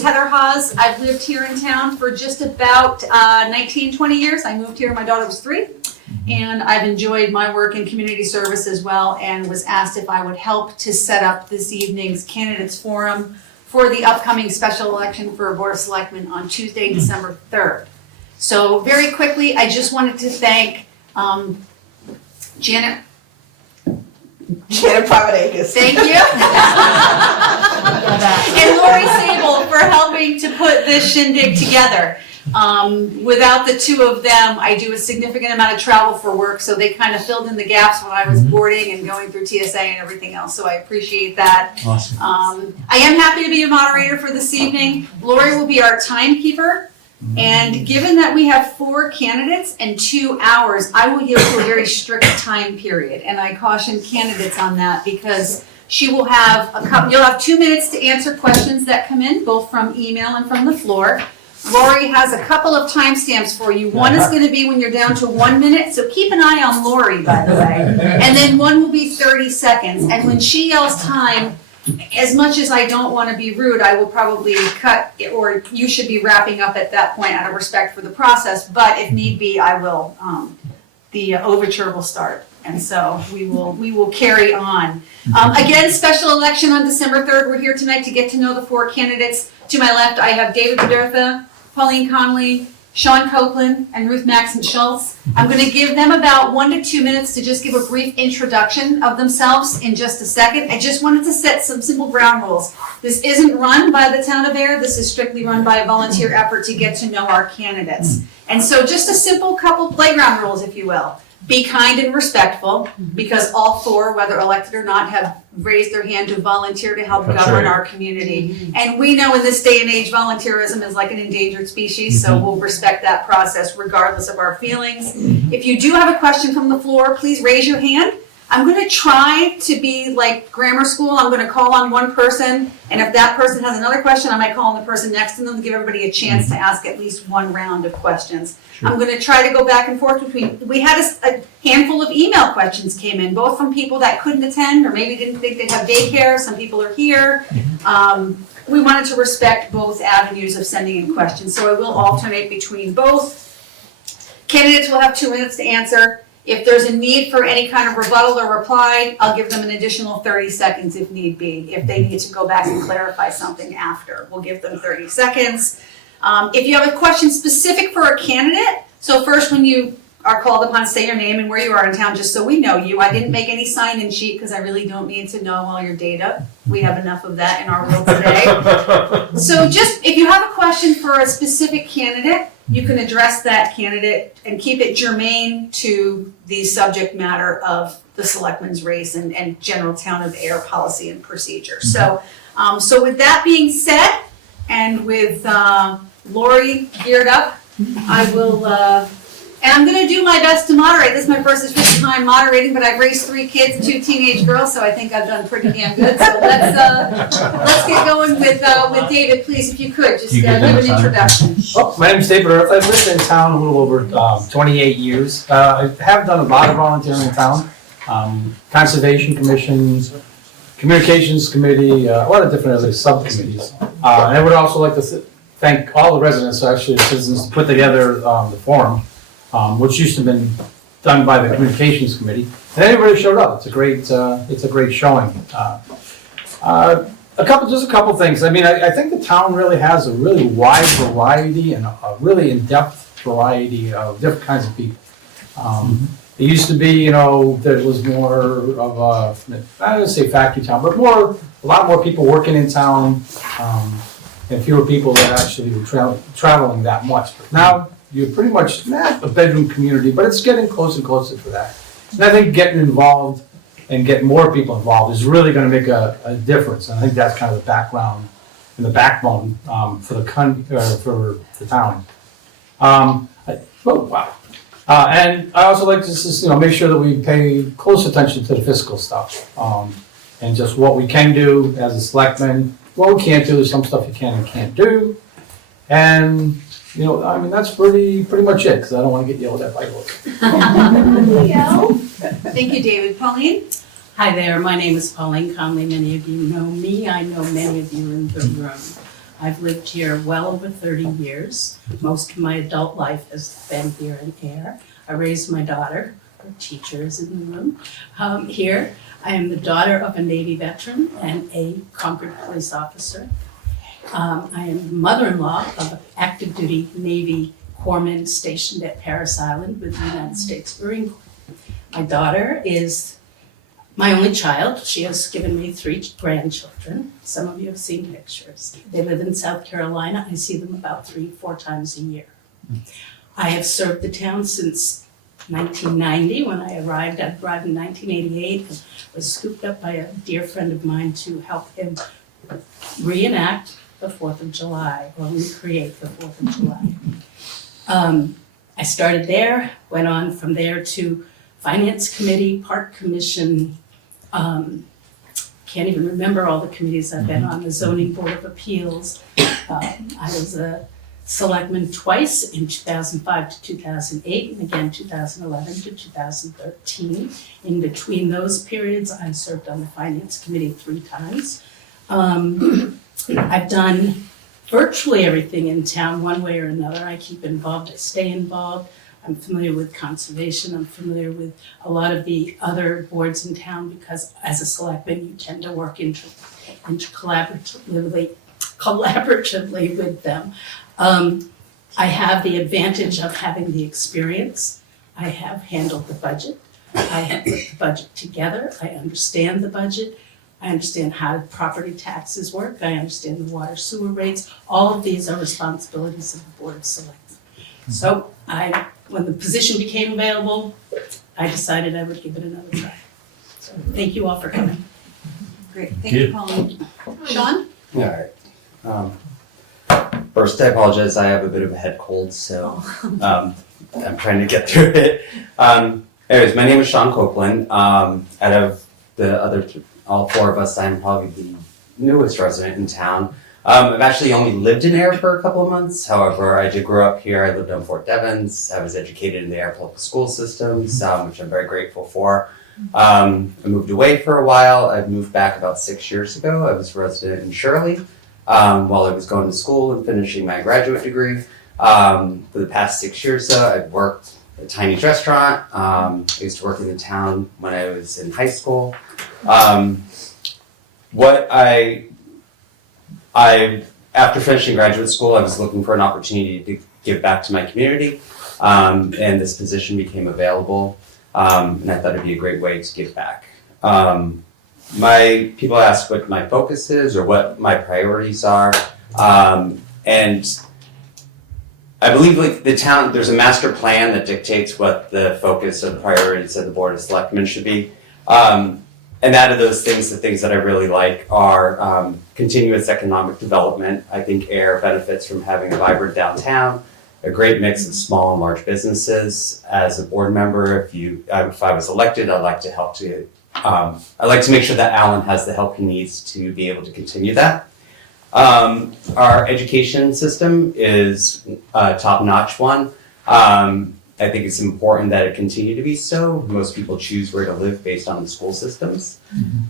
is Heather Haas. I've lived here in town for just about 19, 20 years. I moved here when my daughter was 3, and I've enjoyed my work in community service as well, and was asked if I would help to set up this evening's candidates forum for the upcoming special election for Board of Selectmen on Tuesday, December 3rd. So very quickly, I just wanted to thank Janet Papadakis. Thank you. And Lori Sable for helping to put this shindig together. Without the two of them, I do a significant amount of travel for work, so they kind of filled in the gaps when I was boarding and going through TSA and everything else, so I appreciate that. Awesome. I am happy to be a moderator for this evening. Lori will be our timekeeper. And given that we have 4 candidates and 2 hours, I will yield to a very strict time period. And I caution candidates on that because she will have you'll have 2 minutes to answer questions that come in, both from email and from the floor. Lori has a couple of timestamps for you. One is going to be when you're down to 1 minute, so keep an eye on Lori, by the way. And then one will be 30 seconds. And when she yells time, as much as I don't want to be rude, I will probably cut, or you should be wrapping up at that point out of respect for the process, but if need be, I will, the overture will start. And so we will carry on. Again, special election on December 3rd. We're here tonight to get to know the 4 candidates. To my left, I have David Bertha, Pauline Conley, Sean Copeland, and Ruth Maxon Schultz. I'm going to give them about 1 to 2 minutes to just give a brief introduction of themselves in just a second. I just wanted to set some simple ground rules. This isn't run by the town of Air. This is strictly run by a volunteer effort to get to know our candidates. And so just a simple couple playground rules, if you will. Be kind and respectful, because all 4, whether elected or not, have raised their hand to volunteer to help govern our community. And we know in this day and age, volunteerism is like an endangered species, so we'll respect that process regardless of our feelings. If you do have a question from the floor, please raise your hand. I'm going to try to be like grammar school. I'm going to call on one person, and if that person has another question, I might call on the person next to them to give everybody a chance to ask at least 1 round of questions. I'm going to try to go back and forth between, we had a handful of email questions came in, both from people that couldn't attend or maybe didn't think they'd have daycare. Some people are here. We wanted to respect both avenues of sending in questions, so I will alternate between both. Candidates will have 2 minutes to answer. If there's a need for any kind of rebuttal or reply, I'll give them an additional 30 seconds if need be. If they need to go back and clarify something after, we'll give them 30 seconds. If you have a question specific for a candidate, so first when you are called upon, say your name and where you are in town, just so we know you. I didn't make any sign-in sheet because I really don't need to know all your data. We have enough of that in our world today. So just, if you have a question for a specific candidate, you can address that candidate and keep it germane to the subject matter of the selectmen's race and general town of Air policy and procedure. So, so with that being said, and with Lori geared up, I will, and I'm gonna do my best to moderate. This is my first official time moderating, but I've raised 3 kids and 2 teenage girls, so I think I've done pretty damn good. So let's get going with David, please, if you could, just give an introduction. Oh, my name's David Earth. I've lived in town a little over 28 years. I have done a lot of volunteering in town. Conservation commissions, communications committee, a lot of different other subcommittees. And I would also like to thank all the residents, actually, citizens, to put together the forum, which used to have been done by the communications committee. And everybody showed up. It's a great showing. Just a couple things. I mean, I think the town really has a really wide variety and a really in-depth variety of different kinds of people. It used to be, that it was more of a, I don't say factory town, but a lot more people working in town, and fewer people that actually were traveling that much. But now you're pretty much not a bedroom community, but it's getting closer and closer to that. And I think getting involved and getting more people involved is really going to make a difference. And I think that's kind of the background and the backbone for the town. And I also like to just, make sure that we pay close attention to the fiscal stuff and just what we can do as a selectman. What we can't do is some stuff you can and can't do. And, that's pretty much it, because I don't want to get yelled at by Lori. Thank you, David. Pauline? Hi there, my name is Pauline Conley. Many of you know me. I know many of you in the room. I've lived here well over 30 years. Most of my adult life has been here in Air. I raised my daughter, her teacher is in the room, here. I am the daughter of a Navy veteran and a Concord police officer. I am the mother-in-law of an active duty Navy corpsman stationed at Parris Island with the United States Marine Corps. My daughter is my only child. She has given me 3 grandchildren. Some of you have seen pictures. They live in South Carolina. I see them about 3-4 times a year. I have served the town since 1990 when I arrived. I arrived in 1988 and was scooped up by a dear friend of mine to help him reenact the 4th of July or recreate the 4th of July. I started there, went on from there to Finance Committee, Park Commission, can't even remember all the committees I've been on, the Zoning Board of Appeals. I was a selectman twice in 2005 to 2008 and again 2011 to 2013. In between those periods, I served on the Finance Committee 3 times. I've done virtually everything in town one way or another. I keep involved, I stay involved. I'm familiar with conservation, I'm familiar with a lot of the other boards in town because as a selectman, you tend to work collaboratively with them. I have the advantage of having the experience. I have handled the budget. I have put the budget together. I understand the budget. I understand how property taxes work. I understand the water sewer rates. All of these are responsibilities of the Board of Selectmen. So when the position became available, I decided I would give it another try. So thank you all for coming. Great, thank you, Pauline. Sean? All right. First, I apologize. I have a bit of a head cold, so I'm trying to get through it. Anyways, my name is Sean Copeland. Out of the other, all 4 of us, I'm probably the newest resident in town. I've actually only lived in Air for a couple of months. However, I did grow up here. I lived on Fort Devens. I was educated in the Air public school systems, which I'm very grateful for. I moved away for a while. I moved back about 6 years ago. I was a resident in Shirley while I was going to school and finishing my graduate degree. For the past 6 years, though, I've worked at a Tiny's restaurant. I used to work in the town when I was in high school. After finishing graduate school, I was looking for an opportunity to give back to my community, and this position became available, and I thought it'd be a great way to give back. People ask what my focus is or what my priorities are, and I believe like the town, there's a master plan that dictates what the focus or the priorities of the Board of Selectmen should be. And out of those things, the things that I really like are continuous economic development. I think Air benefits from having a vibrant downtown, a great mix of small and large businesses. As a board member, if I was elected, I'd like to help to, I'd like to make sure that Alan has the help he needs to be able to continue that. Our education system is a top-notch one. I think it's important that it continue to be so. Most people choose where to live based on the school systems.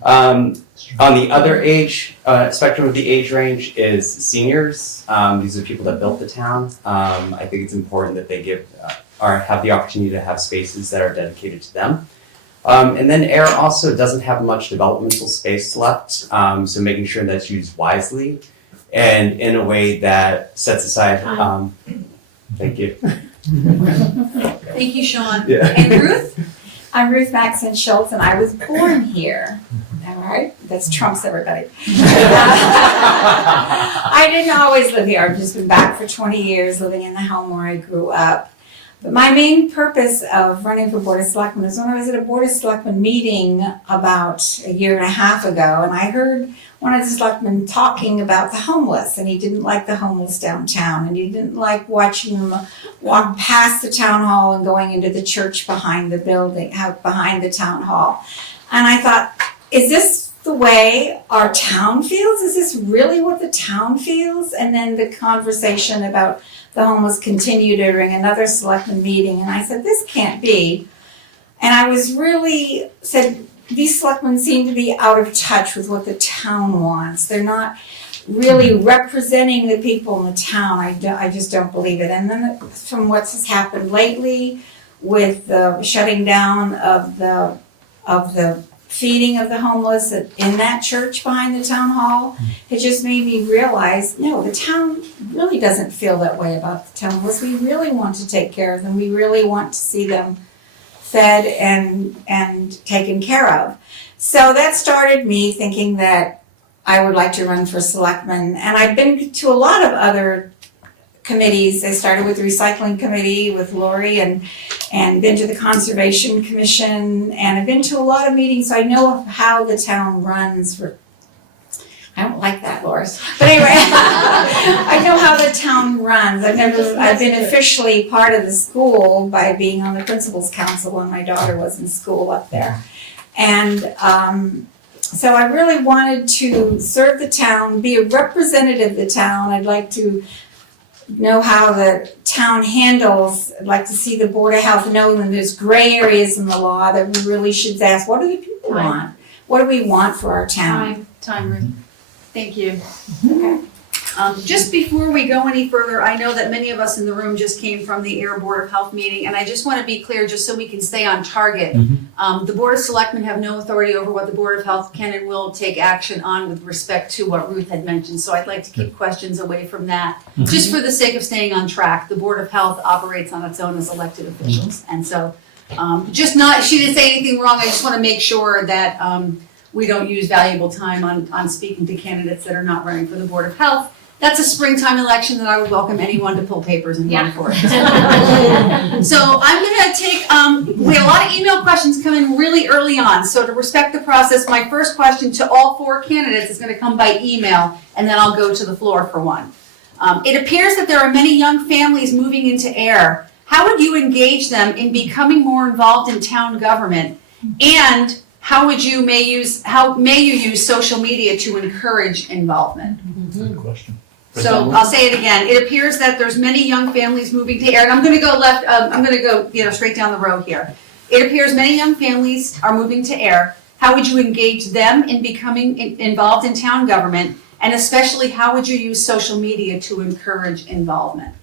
On the other age spectrum of the age range is seniors. These are people that built the town. I think it's important that they have the opportunity to have spaces that are dedicated to them. And then Air also doesn't have much developmental space left, so making sure that's used wisely and in a way that sets aside. Thank you. Thank you, Sean. Yeah. And Ruth? I'm Ruth Maxon Schultz, and I was born here. All right, that's trumps everybody. I didn't always live here. I've just been back for 20 years, living in the home where I grew up. But my main purpose of running for Board of Selectmen is when I was at a Board of Selectmen meeting about a year and a half ago, and I heard one of the selectmen talking about the homeless, and he didn't like the homeless downtown, and he didn't like watching them walk past the town hall and going into the church behind the building, behind the town hall. And I thought, is this the way our town feels? Is this really what the town feels? And then the conversation about the homeless continued during another selectman meeting, and I said, this can't be. And I was really said, these selectmen seem to be out of touch with what the town wants. They're not really representing the people in the town. I just don't believe it. And then from what's has happened lately with the shutting down of the feeding of the homeless in that church behind the town hall, it just made me realize, no, the town really doesn't feel that way about the homeless. We really want to take care of them. We really want to see them fed and taken care of. So that started me thinking that I would like to run for selectman. And I've been to a lot of other committees. I started with the recycling committee with Lori and been to the conservation commission, and I've been to a lot of meetings, so I know how the town runs I don't like that, Loris. But anyway, I know how the town runs. I've been officially part of the school by being on the principal's council when my daughter was in school up there. And so I really wanted to serve the town, be a representative of the town. I'd like to know how the town handles, I'd like to see the Board of Health know when there's gray areas in the law that we really should ask, what do the people want? What do we want for our town? Time, Ruth. Thank you. Okay. Just before we go any further, I know that many of us in the room just came from the Air Board of Health meeting, and I just want to be clear, just so we can stay on target. The Board of Selectmen have no authority over what the Board of Health can and will take action on with respect to what Ruth had mentioned, so I'd like to keep questions away from that. Just for the sake of staying on track, the Board of Health operates on its own as elected officials, and so, she didn't say anything wrong, I just want to make sure that we don't use valuable time on speaking to candidates that are not running for the Board of Health. That's a springtime election that I would welcome anyone to pull papers and run for it. So I'm gonna take, we had a lot of email questions come in really early on, so to respect the process, my first question to all 4 candidates is gonna come by email, and then I'll go to the floor for one. It appears that there are many young families moving into AIR. How would you engage them in becoming more involved in town government? And how may you use social media to encourage involvement? Good question. So I'll say it again. It appears that there's many young families moving to AIR, and I'm going to go left. I'm going to go, straight down the road here. It appears many young families are moving to AIR. How would you engage them in becoming involved in town government, and especially how would you use social media to encourage involvement?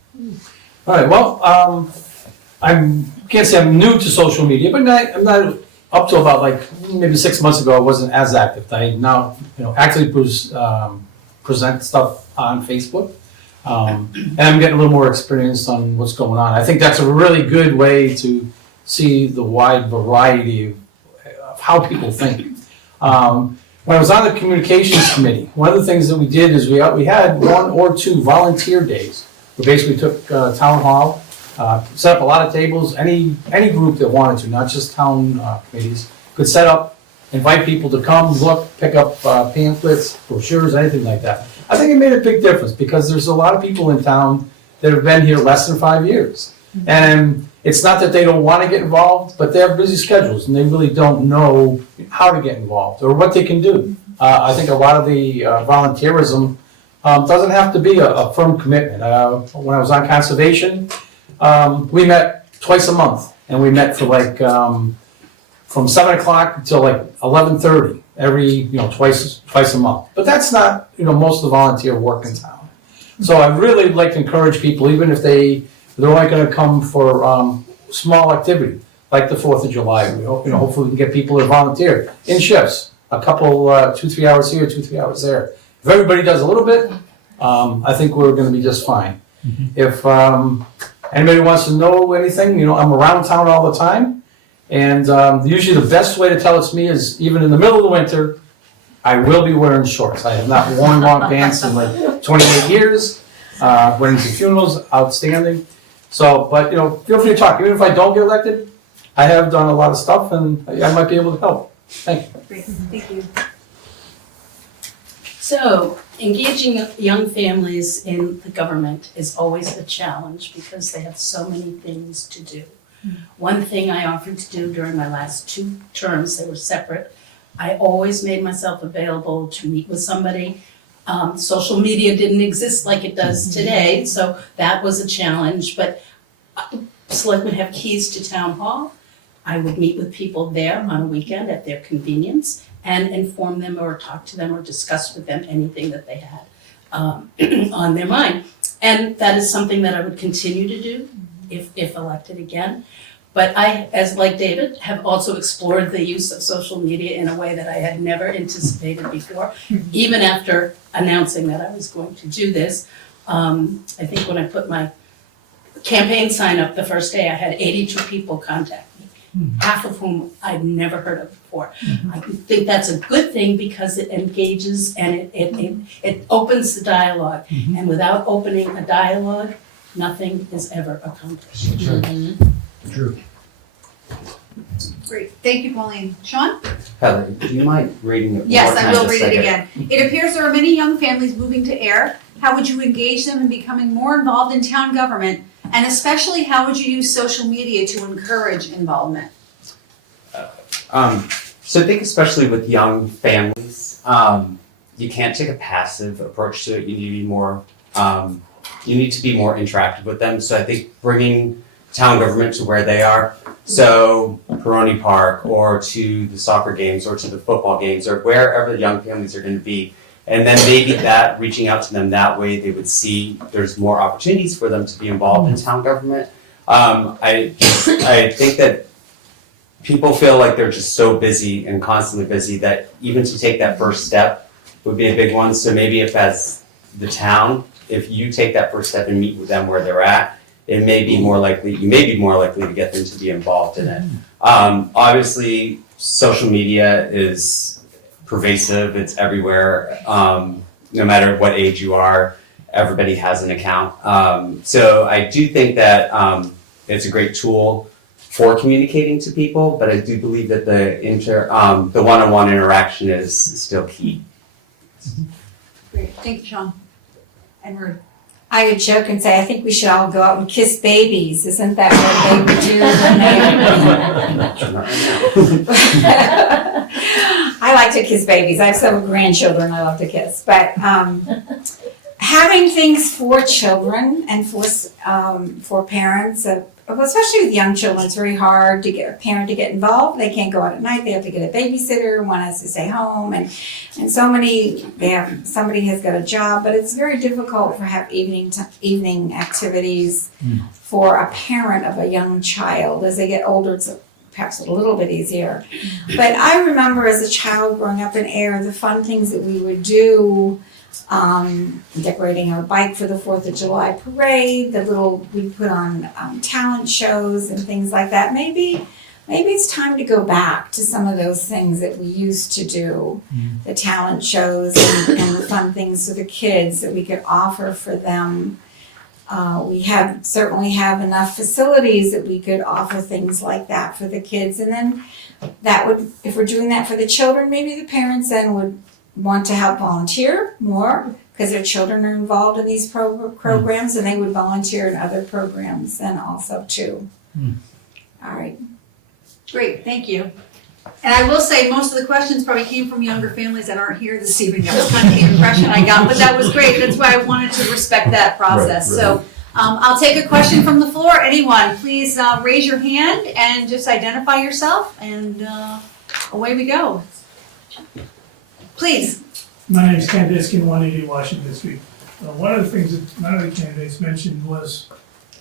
All right, well, I can't say I'm new to social media, but I'm not up to about maybe 6 months ago, I wasn't as active. I now, actively present stuff on Facebook. And I'm getting a little more experience on what's going on. I think that's a really good way to see the wide variety of how people think. When I was on the communications committee, one of the things that we did is we had 1 or 2 volunteer days. We basically took town hall, set up a lot of tables, any group that wanted to, not just town committees, could set up, invite people to come, look, pick up pamphlets, brochures, anything like that. I think it made a big difference because there's a lot of people in town that have been here less than 5 years. And it's not that they don't want to get involved, but they have busy schedules and they really don't know how to get involved or what they can do. I think a lot of the volunteerism doesn't have to be a firm commitment. When I was on conservation, we met twice a month, and we met for from 7 o'clock until 11:30 every twice a month. But that's not most of the volunteer work in town. So I really like to encourage people, even if they're only going to come for small activity like the 4th of July. We hope, hopefully we can get people to volunteer in shifts, a couple 2-3 hours here, 2-3 hours there. If everybody does a little bit, I think we're going to be just fine. If anybody wants to know anything, I'm around town all the time. And usually the best way to tell it's me is even in the middle of the winter, I will be wearing shorts. I have not worn long pants in 28 years. Weddings and funerals, outstanding. So, but feel free to talk. Even if I don't get elected, I have done a lot of stuff and I might be able to help. Thank you. Great, thank you. So, engaging young families in the government is always a challenge because they have so many things to do. One thing I offered to do during my last 2 terms, they were separate, I always made myself available to meet with somebody. Social media didn't exist like it does today, so that was a challenge, but selectmen have keys to town hall. I would meet with people there on a weekend at their convenience and inform them or talk to them or discuss with them anything that they had. on their mind. And that is something that I would continue to do if elected again. But I, as like David, have also explored the use of social media in a way that I had never anticipated before, even after announcing that I was going to do this. I think when I put my campaign sign up the first day, I had 82 people contact me, half of whom I'd never heard of before. I think that's a good thing because it engages and it opens the dialogue. And without opening a dialogue, nothing is ever accomplished. True. Great, thank you, Pauline. Sean? Heather, do you mind reading it one more Yes, time? I will just read so it get- again. It appears there are many young families moving to Air. How would you engage them in becoming more involved in town government? And especially, how would you use social media to encourage involvement? So I think especially with young families, you can't take a passive approach to it. You need to be more, you need to be more interactive with them. So I think bringing town government to where they are, so Peroni Park or to the soccer games or to the football games or wherever the young families are going to be. And then maybe that, reaching out to them that way, they would see there's more opportunities for them to be involved in town government. I think that people feel like they're just so busy and constantly busy that even to take that first step would be a big one. So maybe if as the town, if you take that first step and meet with them where they're at, it may be more likely, you may be more likely to get them to be involved in it. Obviously, social media is pervasive, it's everywhere. No matter what age you are, everybody has an account. So I do think that it's a great tool for communicating to people, but I do believe that the one-on-one interaction is still key. Great, thank you, Sean. And Ruth? I would joke and say, I think we should all go out and kiss babies. Isn't that what they would do when they... I like to kiss babies. I have several grandchildren I love to kiss. But having things for children and for parents, especially with young children, it's very hard to get a parent to get involved. They can't go out at night. They have to get a babysitter. One has to stay home, and so many. Somebody has got a job, but it's very difficult for have evening activities for a parent of a young child. As they get older, it's perhaps a little bit easier. But I remember as a child growing up in Air, the fun things that we would do. Decorating our bike for the 4th of July parade, we put on talent shows and things like that. Maybe it's time to go back to some of those things that we used to do, the talent shows and the fun things for the kids that we could offer for them. We certainly have enough facilities that we could offer things like that for the kids. And then if we're doing that for the children, maybe the parents then would want to help volunteer more because their children are involved in these programs and they would volunteer in other programs then also too. All right. Great, thank you. And I will say, most of the questions probably came from younger families that aren't here this evening. That was kind of the impression I got, but that was great. That's why I wanted to respect that process. Right. So I'll take a question from the floor. Anyone, please raise your hand and just identify yourself, and away we go. Please. My name is Ken Diskin, 180 Washington Street. One of the things that none of the candidates mentioned was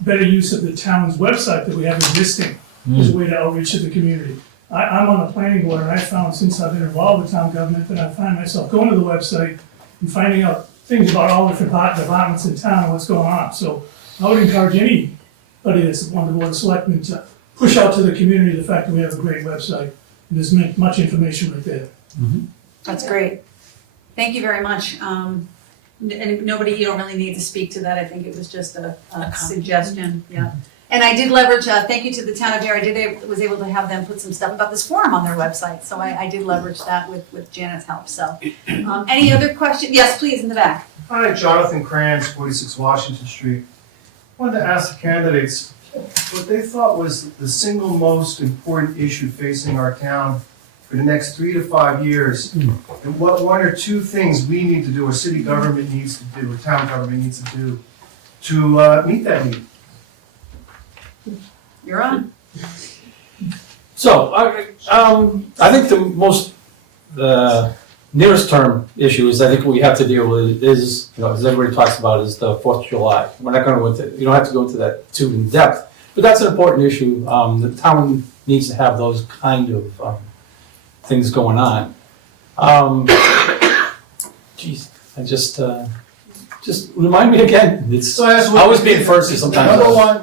better use of the town's website that we have existing as a way to outreach to the community. I'm on the planning board, and I found since I've been involved with town government that I find myself going to the website and finding out things about all the different departments in town and what's going on. So I would encourage anybody that's on the board of selectmen to push out to the community the fact that we have a great website and there's much information right there. That's great. Thank you very much. And nobody, you don't really need to speak to that. I think it was just a suggestion, yeah. And I did leverage, thank you to the town of Air. Was able to have them put some stuff about this forum on their website. So I did leverage that with Janet's help, so. Any other questions? Yes, please, in the back. Hi, Jonathan Kranz, 46 Washington Street. Wanted to ask the candidates what they thought was the single most important issue facing our town for the next 3 to 5 years, and what one or two things we need to do, or city government needs to do, or town government needs to do to meet that need. You're on. So, I think the most nearest term issue is I think what we have to deal with is, as everybody talks about, is the 4th of July. We're not gonna go into, you don't have to go into that too in depth, but that's an important issue. The town needs to have those kind of things going on. Geez, I just remind me again, it's So that's what- always being first is sometimes.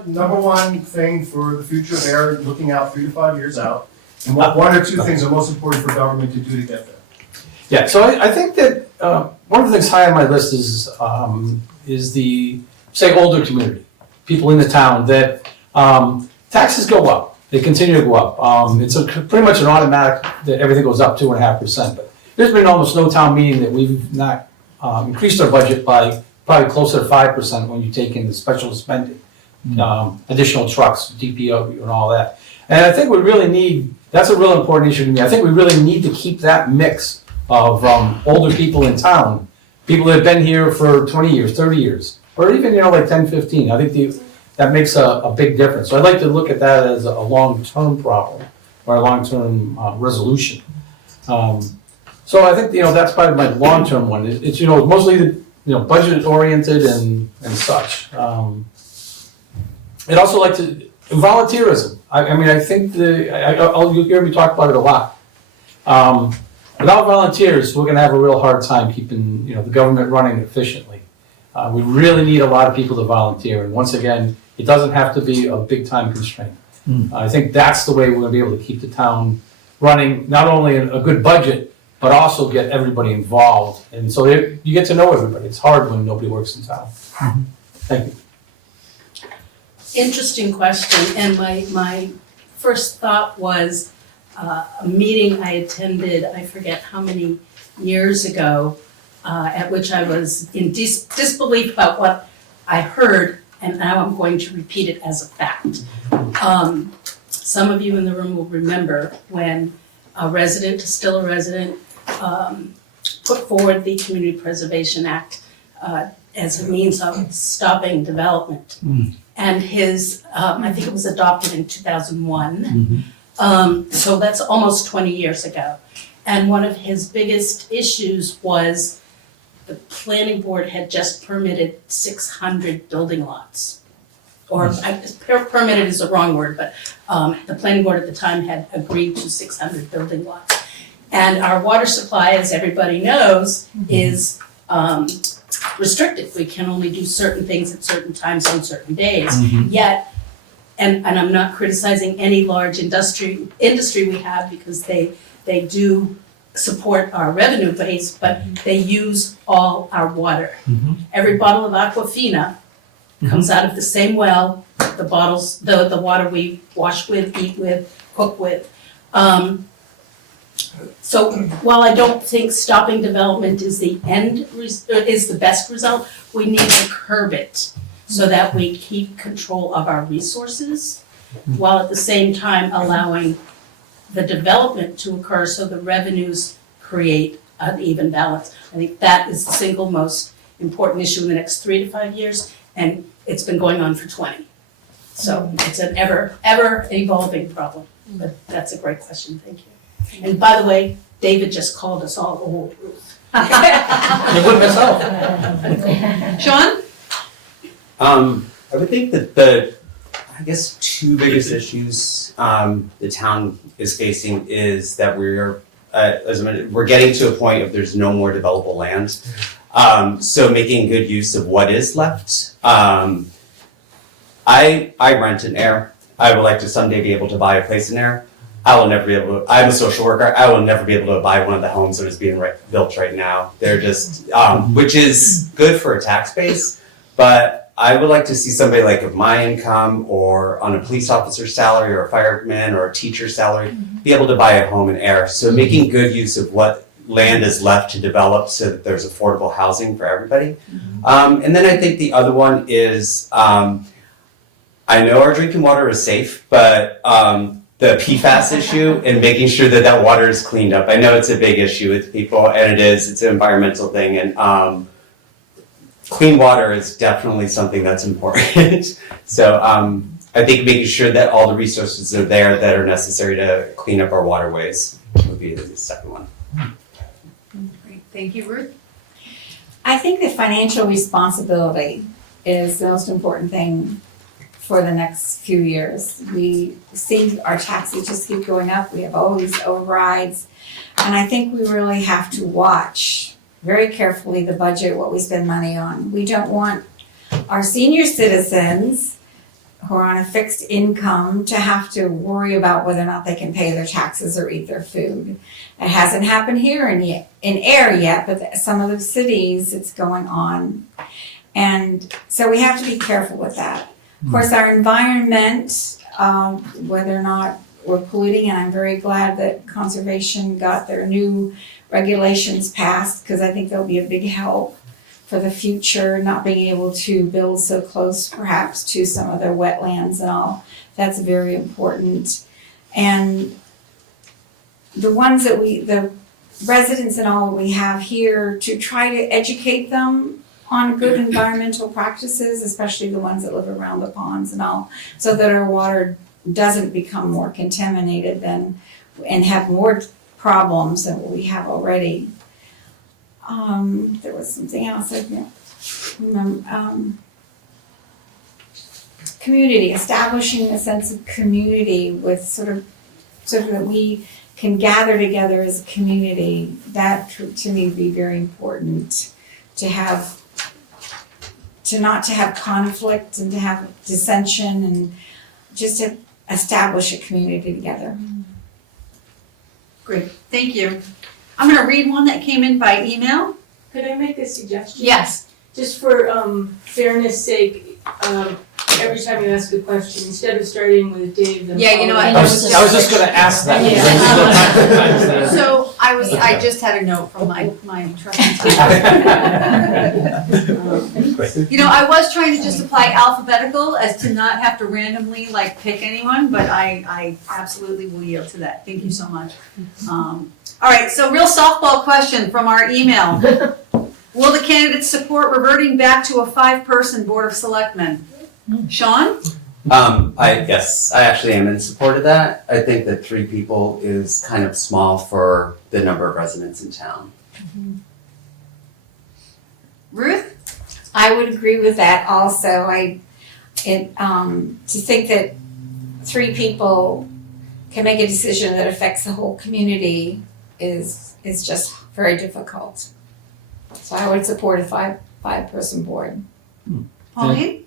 Number one thing for the future of air, looking out 3 to 5 years out, and what one or two things are most important for government to do to get there. Yeah, so I think that one of the things high on my list is the, say, older community, people in the town that taxes go up, they continue to go up. It's pretty much an automatic that everything goes up 2.5%, but there's been almost no town meeting that we've not increased our budget by probably closer to 5% when you take in the special spending, additional trucks, DPO and all that. And I think we really need, that's a real important issue to me, I think we really need to keep that mix of older people in town, people that have been here for 20 years, 30 years, or even, like 10, 15. I think that makes a big difference. So I'd like to look at that as a long-term problem or a long-term resolution. So I think, that's probably my long-term one. It's, mostly, budget oriented and such. I'd also like to, volunteerism. I think you'll hear me talk about it a lot. Without volunteers, we're gonna have a real hard time keeping, the government running efficiently. We really need a lot of people to volunteer, and once again, it doesn't have to be a big time constraint. I think that's the way we're gonna be able to keep the town running, not only a good budget, but also get everybody involved, and so you get to know everybody. It's hard when nobody works in town. Thank you. Interesting question, and my first thought was a meeting I attended, I forget how many years ago, at which I was in disbelief about what I heard, and now I'm going to repeat it as a fact. Some of you in the room will remember when a resident, still a resident, put forward the Community Preservation Act as a means of stopping development. And his, I think it was adopted in 2001. So that's almost 20 years ago. And one of his biggest issues was the planning board had just permitted 600 building lots. Or permitted is the wrong word, but the planning board at the time had agreed to 600 building lots. And our water supply, as everybody knows, is restricted. We can only do certain things at certain times on certain days. Yet, and I'm not criticizing any large industry we have because they do support our revenue base, but they use all our water. Every bottle of Aquafina comes out of the same well, the bottles, the water we wash with, eat with, cook with. So while I don't think stopping development is the is the best result, we need to curb it so that we keep control of our resources while at the same time allowing the development to occur so the revenues create an even balance. I think that is the single most important issue in the next 3 to 5 years, and it's been going on for 20. So it's an ever evolving problem, but that's a great question, thank you. And by the way, David just called us all old, Ruth. You wouldn't miss out. Sean? I would think that the two biggest issues the town is facing is that we're getting to a point of there's no more developable land. So making good use of what is left. I rent in Air. I would like to someday be able to buy a place in Air. I will never be able to, I'm a social worker, I will never be able to buy one of the homes that is being built right now. They're just, which is good for a tax base, but I would like to see somebody like of my income or on a police officer's salary or a fireman or a teacher's salary, be able to buy a home in Air. So making good use of what land is left to develop so that there's affordable housing for everybody. And then I think the other one is, I know our drinking water is safe, but the PFAS issue and making sure that that water is cleaned up. I know it's a big issue with people, and it's an environmental thing, and clean water is definitely something that's important. So I think making sure that all the resources are there that are necessary to clean up our waterways would be the second one. Thank you, Ruth. I think that financial responsibility is the most important thing for the next few years. We see our taxes just keep going up, we have all these overrides, and I think we really have to watch very carefully the budget, what we spend money on. We don't want our senior citizens who are on a fixed income to have to worry about whether or not they can pay their taxes or eat their food. It hasn't happened here in Air yet, but some of the cities it's going on. And so we have to be careful with that. Of course, our environment, whether or not we're polluting, and I'm very glad that conservation got their new regulations passed, because I think they'll be a big help for the future, not being able to build so close perhaps to some of their wetlands and all. That's very important. And the ones that the residents and all we have here, to try to educate them on good environmental practices, especially the ones that live around the ponds and all, so that our water doesn't become more contaminated and have more problems than what we have already. There was something else I can't remember. Community, establishing a sense of community with so that we can gather together as a community. That to me would be very important, not to have conflict and to have dissension, and just to establish a community together. Great, thank you. I'm gonna read one that came in by email. Could I make a suggestion? Yes. Just for fairness sake, every time you ask a question, instead of starting with Dave, then Yeah, you know what, I was just gonna ask that. Yeah. So I just had a note from my trustee. You know, I was trying to just apply alphabetical as to not have to randomly like pick anyone, but I absolutely will yield to that. Thank you so much. All right, so real softball question from our email. Will the candidates support reverting back to a 5-person Board of Selectmen? Sean? Yes, I actually am in support of that. I think that 3 people is kind of small for the number of residents in town. Ruth? I would agree with that also. To think that 3 people can make a decision that affects the whole community is just very difficult. So I would support a 5-person board. Pauline?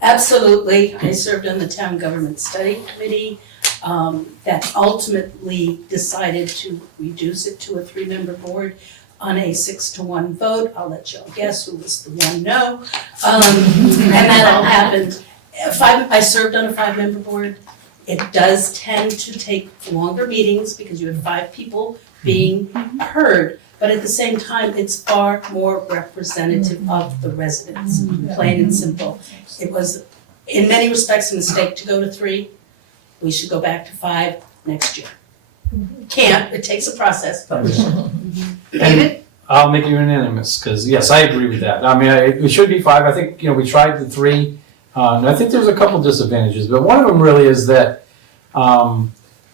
Absolutely. I served on the Town Government Study Committee that ultimately decided to reduce it to a 3-member board on a 6-to-1 vote. I'll let y'all guess who was the one no. And that all happened. I served on a 5-member board. It does tend to take longer meetings because you have 5 people being heard. But at the same time, it's far more representative of the residents, plain and simple. It was, in many respects, a mistake to go to 3. We should go back to 5 next year. Can't, it takes a process, but we should. David? I'll make it unanimous, because yes, I agree with that. I mean, it should be 5. I think, we tried the 3, and I think there's a couple disadvantages, but one of them really is that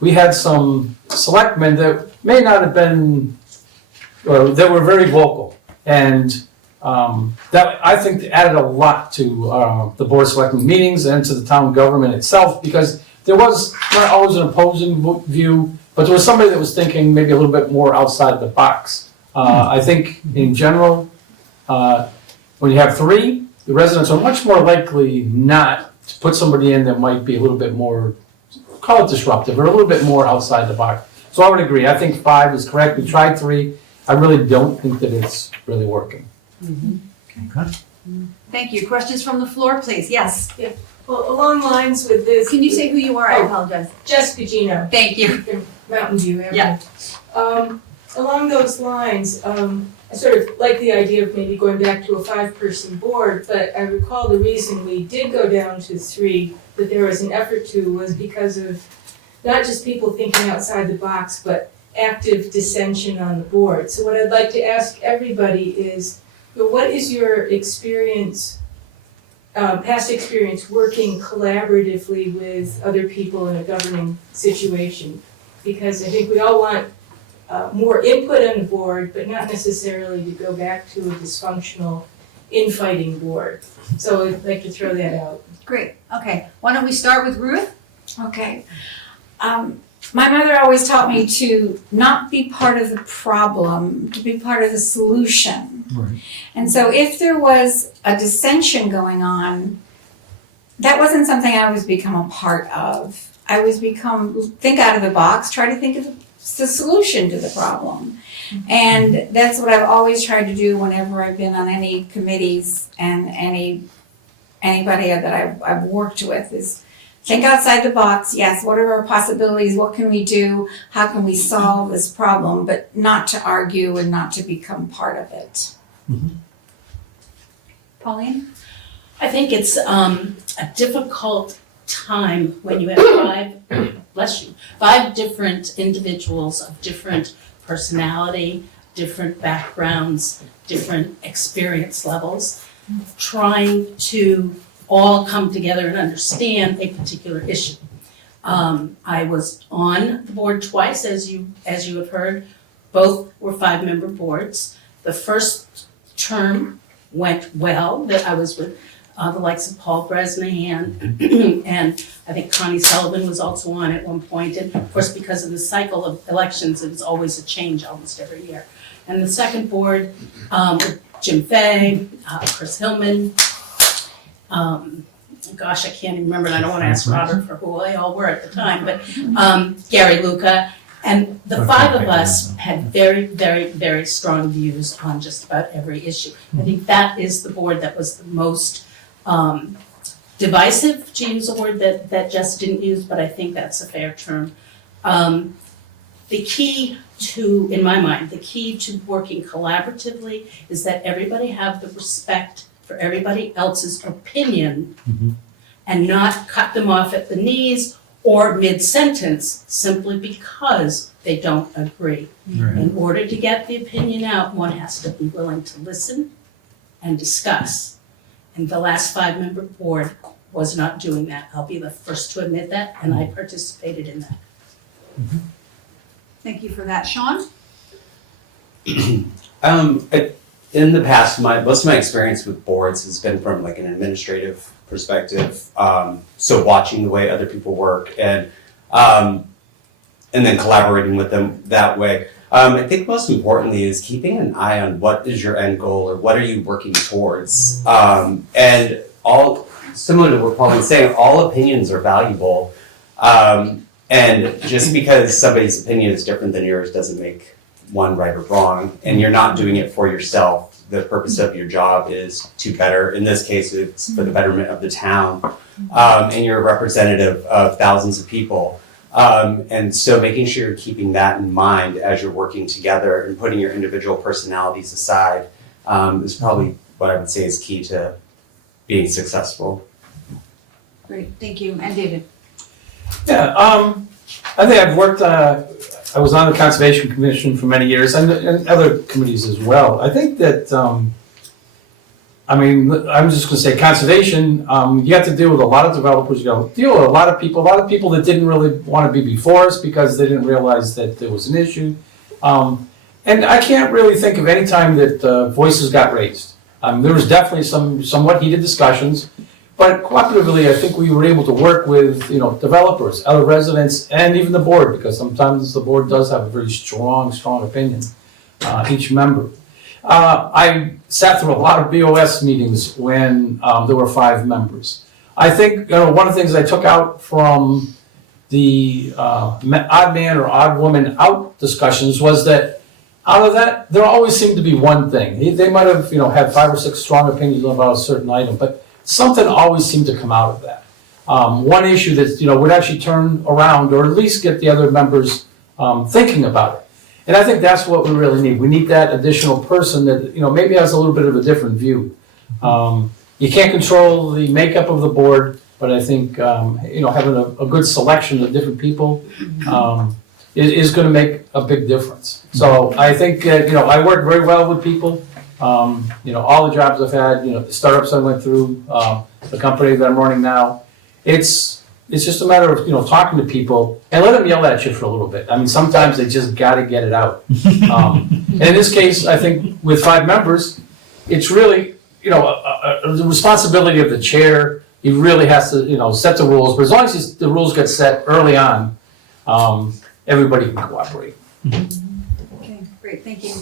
we had some selectmen that may not have been, or that were very vocal, and that I think added a lot to the Board of Selectmen meetings and to the town government itself, because there was not always an opposing view, but there was somebody that was thinking maybe a little bit more outside the box. I think in general, when you have 3, the residents are much more likely not to put somebody in that might be a little bit more, call it disruptive, or a little bit more outside the box. So I would agree. I think 5 is correct. We tried 3. I really don't think that it's really working. Thank you. Questions from the floor, please? Yes. Well, along lines with this. Can you say who you are? I apologize. Jessica Gino, Thank you. from Mountain View area. Yeah. Along those lines, I sort of like the idea of maybe going back to a 5-person board, but I recall the reason we did go down to 3, that there was an effort to, was because of not just people thinking outside the box, but active dissension on the board. So what I'd like to ask everybody is, what is your experience, past experience working collaboratively with other people in a governing situation? Because I think we all want more input on the board, but not necessarily to go back to a dysfunctional infighting board. So I'd like to throw that out. Great, okay. Why don't we start with Ruth? Okay. My mother always taught me to not be part of the problem, to be part of the solution. Right. And so if there was a dissension going on, that wasn't something I was become a part of. I was think out of the box, try to think of the solution to the problem. And that's what I've always tried to do whenever I've been on any committees and anybody that I've worked with is think outside the box. Yes, what are our possibilities? What can we do? How can we solve this problem? But not to argue and not to become part of it. Pauline? I think it's a difficult time when you have five different individuals of different personality, different backgrounds, different experience levels, trying to all come together and understand a particular issue. I was on the board twice, as you have heard. Both were 5-member boards. The first term went well, that I was with the likes of Paul Bresnahan, and I think Connie Sullivan was also on at one point. And of course, because of the cycle of elections, it was always a change almost every year. And the second board, with Jim Fay, Chris Hillman, gosh, I can't even remember, and I don't want to ask Robert for who they all were at the time, but Gary Luca. And the 5 of us had very, very, very strong views on just about every issue. I think that is the board that was the most divisive, to use a word that Jess didn't use, but I think that's a fair term. The key to, in my mind, the key to working collaboratively is that everybody have the respect for everybody else's opinion and not cut them off at the knees or mid-sentence simply because they don't agree. Right. In order to get the opinion out, one has to be willing to listen and discuss. And the last 5-member board was not doing that. I'll be the first to admit that, and I participated in that. Thank you for that. Sean? In the past, most of my experience with boards has been from like an administrative perspective. So watching the way other people work and then collaborating with them that way. I think most importantly is keeping an eye on what is your end goal or what are you working towards. And all similar to what Pauline's saying, all opinions are valuable. And just because somebody's opinion is different than yours doesn't make one right or wrong, and you're not doing it for yourself. The purpose of your job is to better, in this case, it's for the betterment of the town, and you're a representative of thousands of people. And so making sure you're keeping that in mind as you're working together and putting your individual personalities aside is probably what I would say is key to being successful. Great, thank you. And David? Yeah, I think I've worked, I was on the Conservation Commission for many years and other committees as well. I think that, I'm just gonna say conservation, you have to deal with a lot of developers, you gotta deal with a lot of people that didn't really wanna be before us because they didn't realize that there was an issue. And I can't really think of any time that voices got raised. There was definitely somewhat heated discussions, but cooperatively, I think we were able to work with, developers, other residents, and even the board, because sometimes the board does have a very strong opinion, each member. I sat through a lot of BOS meetings when there were 5 members. I think, one of the things I took out from the odd man or odd woman out discussions was that out of that, there always seemed to be one thing. They might have, had 5 or 6 strong opinions about a certain item, but something always seemed to come out of that. One issue that, would actually turn around or at least get the other members thinking about it. And I think that's what we really need. We need that additional person that, maybe has a little bit of a different view. You can't control the makeup of the board, but I think, having a good selection of different people is going to make a big difference. So I think, I work very well with people. All the jobs I've had, the startups I went through, the company that I'm running now, it's it's just a matter of, talking to people and let them yell at you for a little bit. I mean, sometimes they just gotta get it out. And in this case, I think with 5 members, it's really, the responsibility of the chair. He really has to, set the rules, but as long as the rules get set early on, everybody can cooperate. Okay, great, thank you.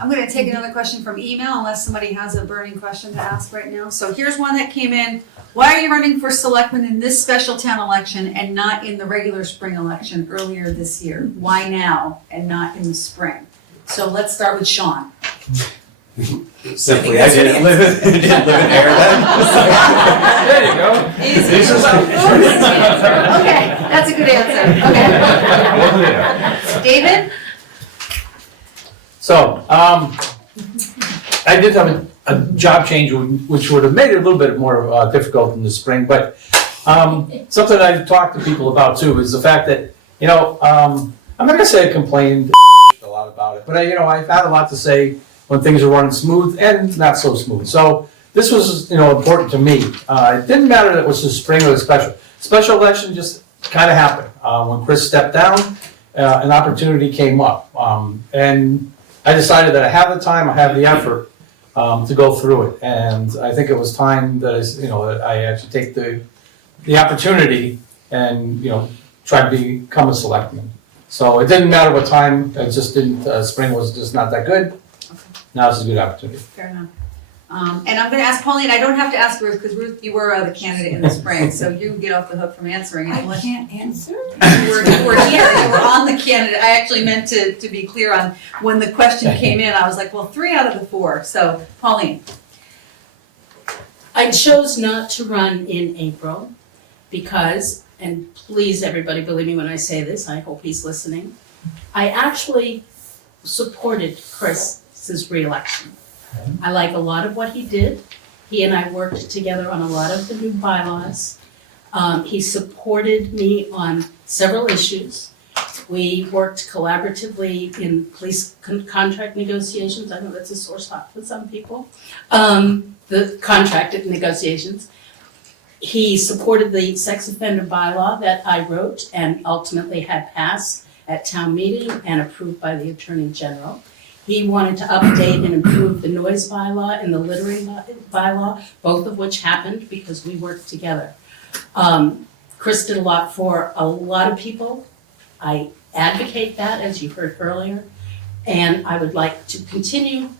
I'm gonna take another question from email unless somebody has a burning question to ask right now. So here's one that came in. Why are you running for selectman in this special town election and not in the regular spring election earlier this year? Why now and not in the spring? So let's start with Sean. Simply, I didn't live in air then. There you go. Easy. Okay, that's a good answer, okay. David? So, I did have a job change which would have made it a little bit more difficult in the spring, but something I've talked to people about too is the fact that, I'm not gonna say I complained a lot about it, but I've had a lot to say when things are running smooth and not so smooth. So this was, important to me. It didn't matter that it was the spring or the special. Special election just kind of happened. When Chris stepped down, an opportunity came up. And I decided that I have the time, I have the effort to go through it. And I think it was time that that I actually take the opportunity and, try to become a selectman. So it didn't matter what time, it just didn't, spring was just not that good. Now this is a good opportunity. Fair enough. And I'm gonna ask Pauline, I don't have to ask Ruth, because Ruth, you were the candidate in the spring, so you get off the hook from answering. I Unless can't answer. you were here, you were on the candidate. I actually meant to be clear on, when the question came in, I was like, well, 3 out of the 4. So Pauline, I chose not to run in April because, and please everybody believe me when I say this, I hope he's listening, I actually supported Chris's reelection. I like a lot of what he did. He and I worked together on a lot of the new bylaws. He supported me on several issues. We worked collaboratively in police contract negotiations. I know that's a sore spot for some people. The contracted negotiations. He supported the sex offender bylaw that I wrote and ultimately had passed at town meeting and approved by the Attorney General. He wanted to update and improve the noise bylaw and the littering bylaw, both of which happened because we worked together. Chris did a lot for a lot of people. I advocate that, as you heard earlier, and I would like to continue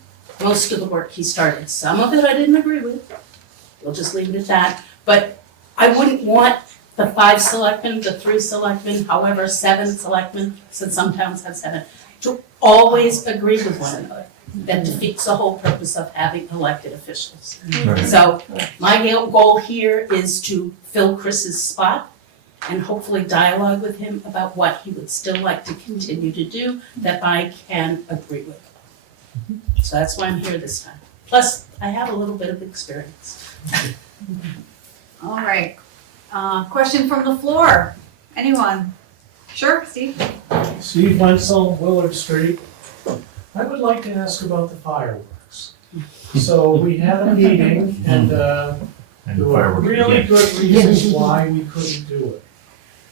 most of the work he started. Some of it I didn't agree with. We'll just leave it at that. But I wouldn't want the 5 selectmen, the 3 selectmen, however, 7 selectmen, since some towns have 7, to always agree with one another. That defeats the whole purpose of having elected officials. So my goal here is to fill Chris's spot and hopefully dialogue with him about what he would still like to continue to do that I can agree with. So that's why I'm here this time. Plus, I have a little bit of experience. all right. Question from the floor. Anyone? Sure, Steve? Steve Wenzel, Willard Street. I would like to ask about the fireworks. So we had a meeting and there were really good reasons why we couldn't do it.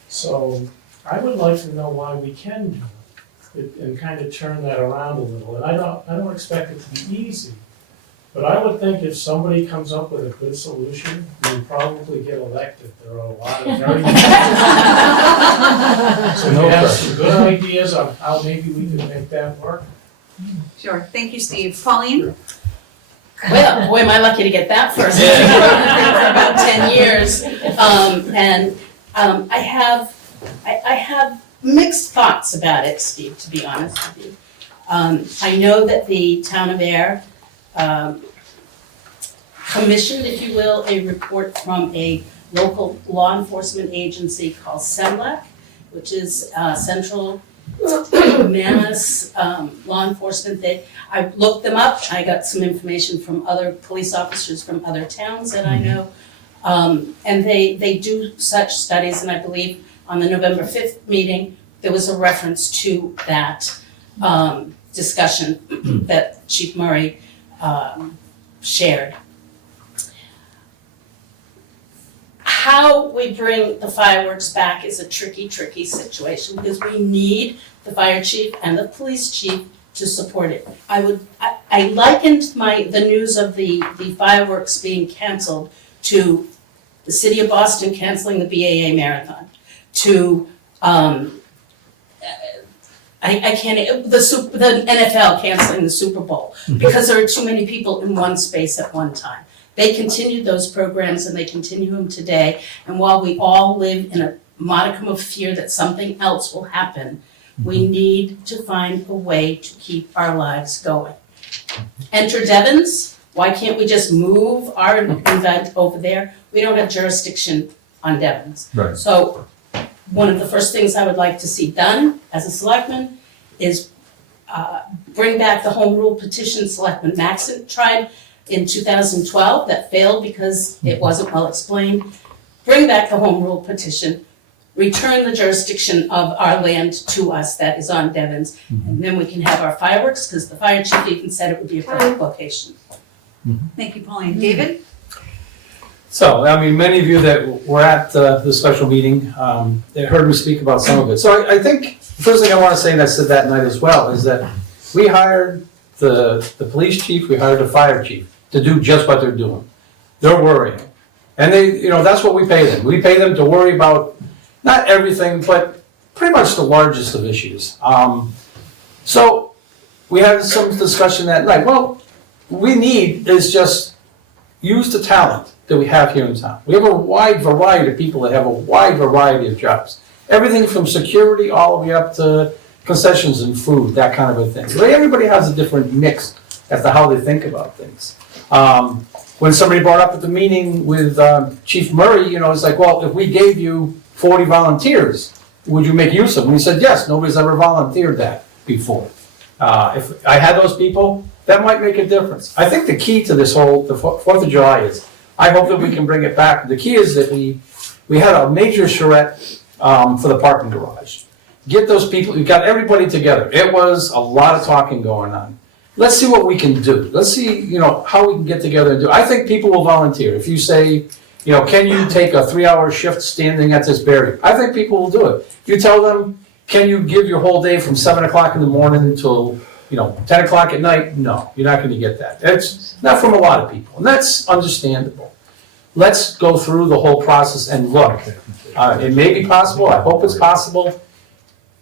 So I would like to know why we can do it and kind of turn that around a little. And I don't expect it to be easy, but I would think if somebody comes up with a good solution, we'll probably get elected. There are a lot of very so you have some good ideas on how maybe we can make that work. Sure, thank you, Steve. Pauline? Well, boy, am I lucky to get that first. For about 10 years. I have mixed thoughts about it, Steve, to be honest with you. I know that the town of Air commissioned, if you will, a report from a local law enforcement agency called CEMLAC, which is Central Mass Law Enforcement. I looked them up. I got some information from other police officers from other towns that I know. And they do such studies, and I believe on the November 5th meeting, there was a reference to that discussion that Chief Murray shared. how we bring the fireworks back is a tricky situation because we need the fire chief and the police chief to support it. I likened the news of the fireworks being canceled to the city of Boston canceling the BAA marathon, to the NFL canceling the Super Bowl because there are too many people in one space at one time. They continued those programs and they continue them today. And while we all live in a modicum of fear that something else will happen, we need to find a way to keep our lives going. Enter Devon's. Why can't we just move our event over there? We don't have jurisdiction on Devon's. Right. So one of the first things I would like to see done as a selectman is bring back the home rule petition Selectman Maxon tried in 2012 that failed because it wasn't well explained. Bring back the home rule petition, return the jurisdiction of our land to us that is on Devon's, and then we can have our fireworks, because the fire chief even said it would be a perfect location. Thank you, Pauline. David? So, I mean, many of you that were at the special meeting, they heard me speak about some of it. So I think, the first thing I want to say, and I said that night as well, is that we hired the police chief, we hired the fire chief to do just what they're doing. They're worrying. And they, that's what we pay them. We pay them to worry about not everything, but pretty much the largest of issues. So we had some discussion that night. Well, we need is just use the talent that we have here in town. We have a wide variety of people that have a wide variety of jobs. Everything from security all the way up to concessions and food, that kind of a thing. So everybody has a different mix as to how they think about things. When somebody brought up at the meeting with Chief Murray, it's like, well, if we gave you 40 volunteers, would you make use of them? And he said, yes, nobody's ever volunteered that before. If I had those people, that might make a difference. I think the key to this whole, the 4th of July is, I hope that we can bring it back. The key is that we had a major charrette for the parking garage. Get those people, we got everybody together. It was a lot of talking going on. Let's see what we can do. Let's see, how we can get together and do. I think people will volunteer. If you say, can you take a 3-hour shift standing at this barrier? I think people will do it. If you tell them, can you give your whole day from 7 o'clock in the morning until 10 o'clock at night? No, you're not going to get that. It's not from a lot of people, and that's understandable. Let's go through the whole process and look. It may be possible, I hope it's possible,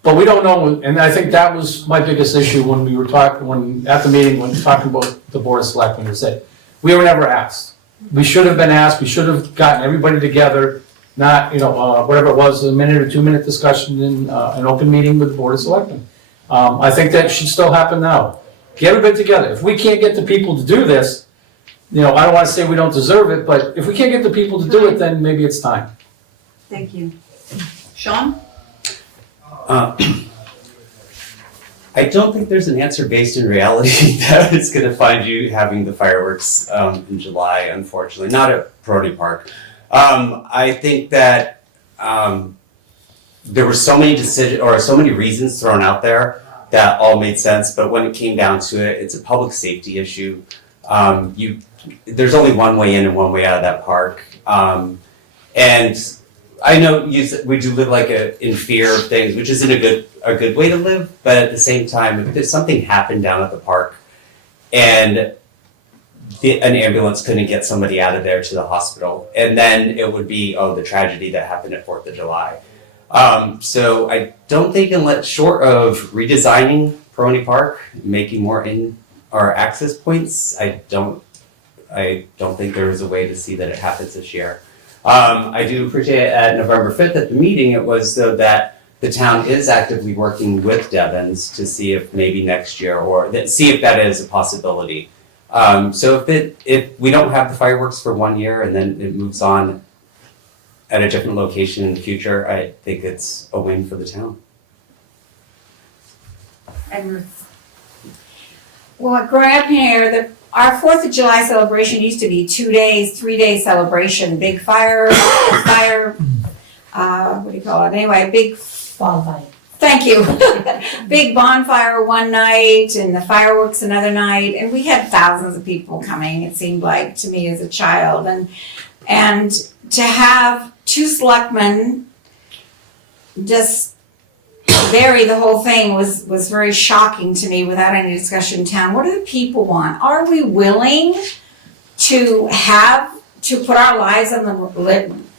but we don't know, and I think that was my biggest issue when we were talking, at the meeting, when talking about the Board of Selectmen, is that we were never asked. We should have been asked, we should have gotten everybody together, not, whatever it was, a minute or 2-minute discussion in an open meeting with the Board of Selectmen. I think that should still happen now. Get everybody together. If we can't get the people to do this, I don't want to say we don't deserve it, but if we can't get the people to do it, then maybe it's time. Thank you. Sean? I don't think there's an answer based in reality that is going to find you having the fireworks in July, unfortunately, not at Parody Park. I think that there were so many decisions or so many reasons thrown out there that all made sense, but when it came down to it, it's a public safety issue. There's only one way in and one way out of that park, and I know we do live in fear of things, which isn't a good way to live. But at the same time, if something happened down at the park, and an ambulance couldn't get somebody out of there to the hospital, and then it would be the tragedy that happened at 4th of July. So I don't think, unless short of redesigning Peroni Park, making more access points, I don't think there is a way to see that it happens this year. I do appreciate at November 5th at the meeting, it was though that the town is actively working with Devon's to see if maybe next year see if that is a possibility. So if we don't have the fireworks for 1 year and then it moves on at a different location in the future, I think it's a win for the town. And Ruth? Well, growing up here, our 4th of July celebration used to be 2 days, 3-day celebration, big fire, what do you call it? Anyway, big Fall fight. Thank you. Big bonfire one night and the fireworks another night, and we had thousands of people coming, it seemed like to me as a child. And to have two selectmen just vary the whole thing was very shocking to me without any discussion in town. What do the people want? Are we willing to put our lives on the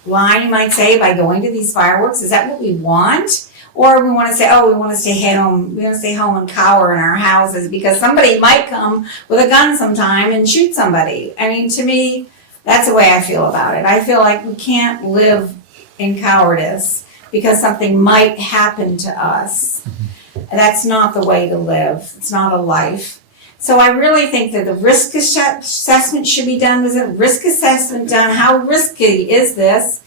line, you might say, by going to these fireworks? Is that what we want? Or we want to say, oh, we want to stay home. We want to stay home and cower in our houses because somebody might come with a gun sometime and shoot somebody. I mean, to me, that's the way I feel about it. I feel like we can't live in cowardice because something might happen to us. That's not the way to live. It's not a life. So I really think that the risk assessment should be done. There's a risk assessment done. How risky is this?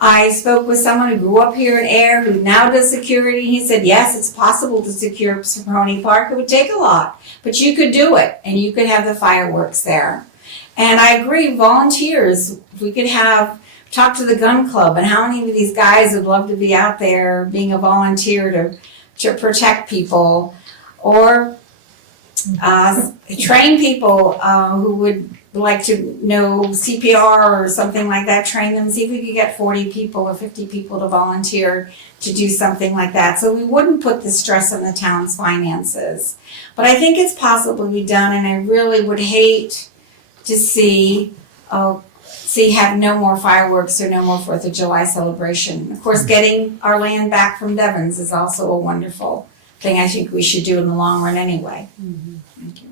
I spoke with someone who grew up here in Air, who now does security. He said, yes, it's possible to secure Saponi Park. It would take a lot, but you could do it, and you could have the fireworks there. And I agree, volunteers, if we could talk to the gun club, and how many of these guys would love to be out there being a volunteer to protect people, or train people who would like to know CPR or something like that, train them, see if we could get 40 people or 50 people to volunteer to do something like that. So we wouldn't put the stress on the town's finances. But I think it's possible to be done, and I really would hate to see have no more fireworks or no more 4th of July celebration. Of course, getting our land back from Devon's is also a wonderful thing I think we should do in the long run anyway. Thank you.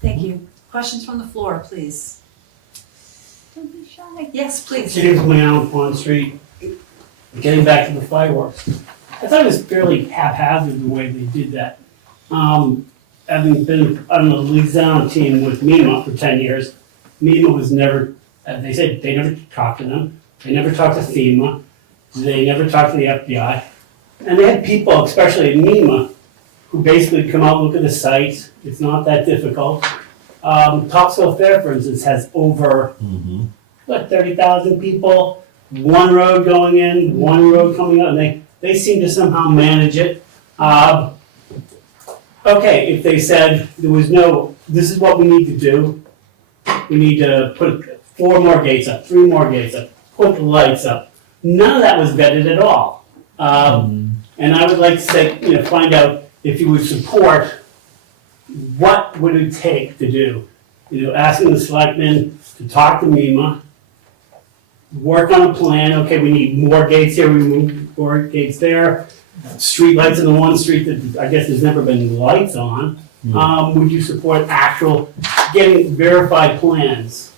Thank you. Questions from the floor, please. Don't be shy. Yes, please. James Leon, Pond Street. Getting back to the fireworks. I thought it was fairly haphazard the way they did that. Having been on the liaison team with MEMA for 10 years, MEMA was never, they said they never talked to them. They never talked to FEMA. They never talked to the FBI. And they had people, especially at MEMA, who basically come out, look at the sites. It's not that difficult. Topsail Fair, for instance, has over, 30,000 people, one road going in, one road coming out, and they seem to somehow manage it. Okay, if they said this is what we need to do, we need to put 4 more gates up, 3 more gates up, put the lights up. None of that was vetted at all. And I would like to say, find out if you would support, what would it take to do? Asking the selectmen to talk to MEMA, work on a plan. Okay, we need more gates here, we move more gates there. Street lights in the one street that I guess there's never been lights on. Would you support getting verified plans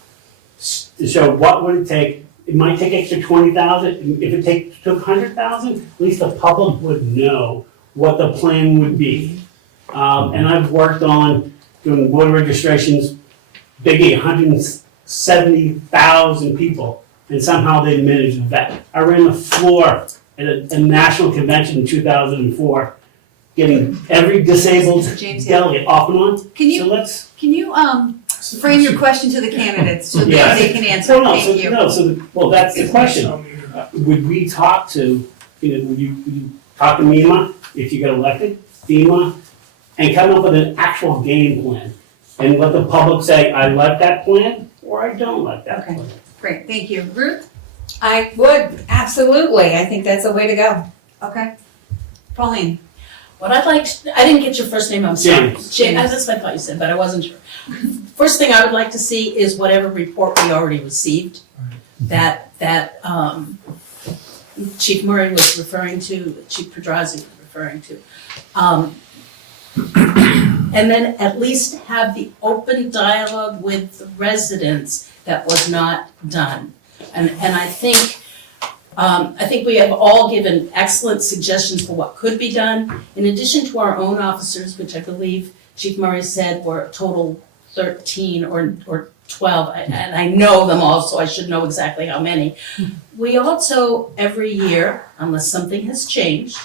to show what would it take? It might take extra 20,000. If it took 100,000, at least the public would know what the plan would be. And I've worked on doing voter registrations, biggie, 170,000 people, and somehow they managed that. I ran the floor at a national convention in 2004, getting every disabled James, delegate off and on. Can you So let's. frame your question to the candidates so that Yeah. they can answer? Thank you. Well, that's the question. Would we talk to, would you talk to MEMA if you got elected, FEMA, and come up with an actual game plan? And let the public say, I like that plan, or I don't like that Okay. plan. Great, thank you. Ruth? I would, absolutely. I think that's the way to go. Okay. Pauline? What I didn't get your first name, I'm sorry. James. James, that's what I thought you said, but I wasn't sure. First thing I would like to see is whatever report we already received that Chief Murray was referring to, Chief Pedrazi was referring to. And then at least have the open dialogue with the residents that was not done. And I think we have all given excellent suggestions for what could be done. In addition to our own officers, which I believe Chief Murray said were a total 13 or 12, and I know them all, so I should know exactly how many. We also, every year, unless something has changed,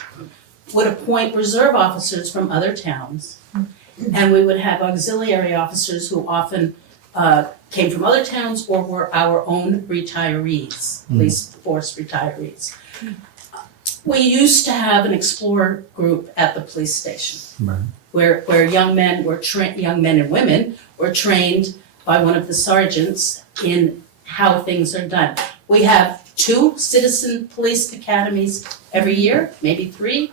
would appoint reserve officers from other towns. And we would have auxiliary officers who often came from other towns or were our own retirees, police force retirees. We used to have an Explorer group at the police station. Right. Where young men and women were trained by one of the sergeants in how things are done. We have 2 citizen police academies every year, maybe 3,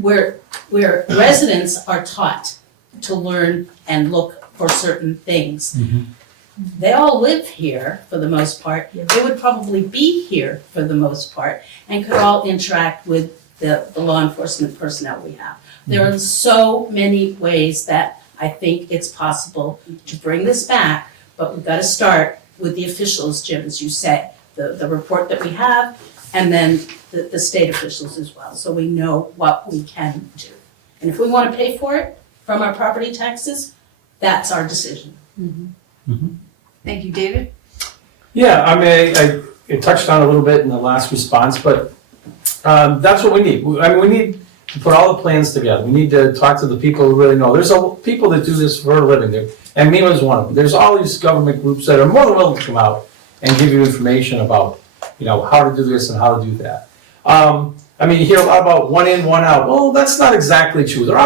where residents are taught to learn and look for certain things. They all live here for the most part. They would probably be here for the most part and could all interact with the law enforcement personnel we have. There are so many ways that I think it's possible to bring this back, but we've got to start with the officials, Jim, as you say, the report that we have, and then the state officials as well, so we know what we can do. And if we want to pay for it from our property taxes, that's our decision. Thank you, David. Yeah, I mean, I touched on it a little bit in the last response, but that's what we need. We need to put all the plans together. We need to talk to the people who really know. There's people that do this for a living, and MEMA is one of them. There's all these government groups that are more than willing to come out and give you information about, how to do this and how to do that. You hear a lot about one in, one out. Well, that's not exactly true. There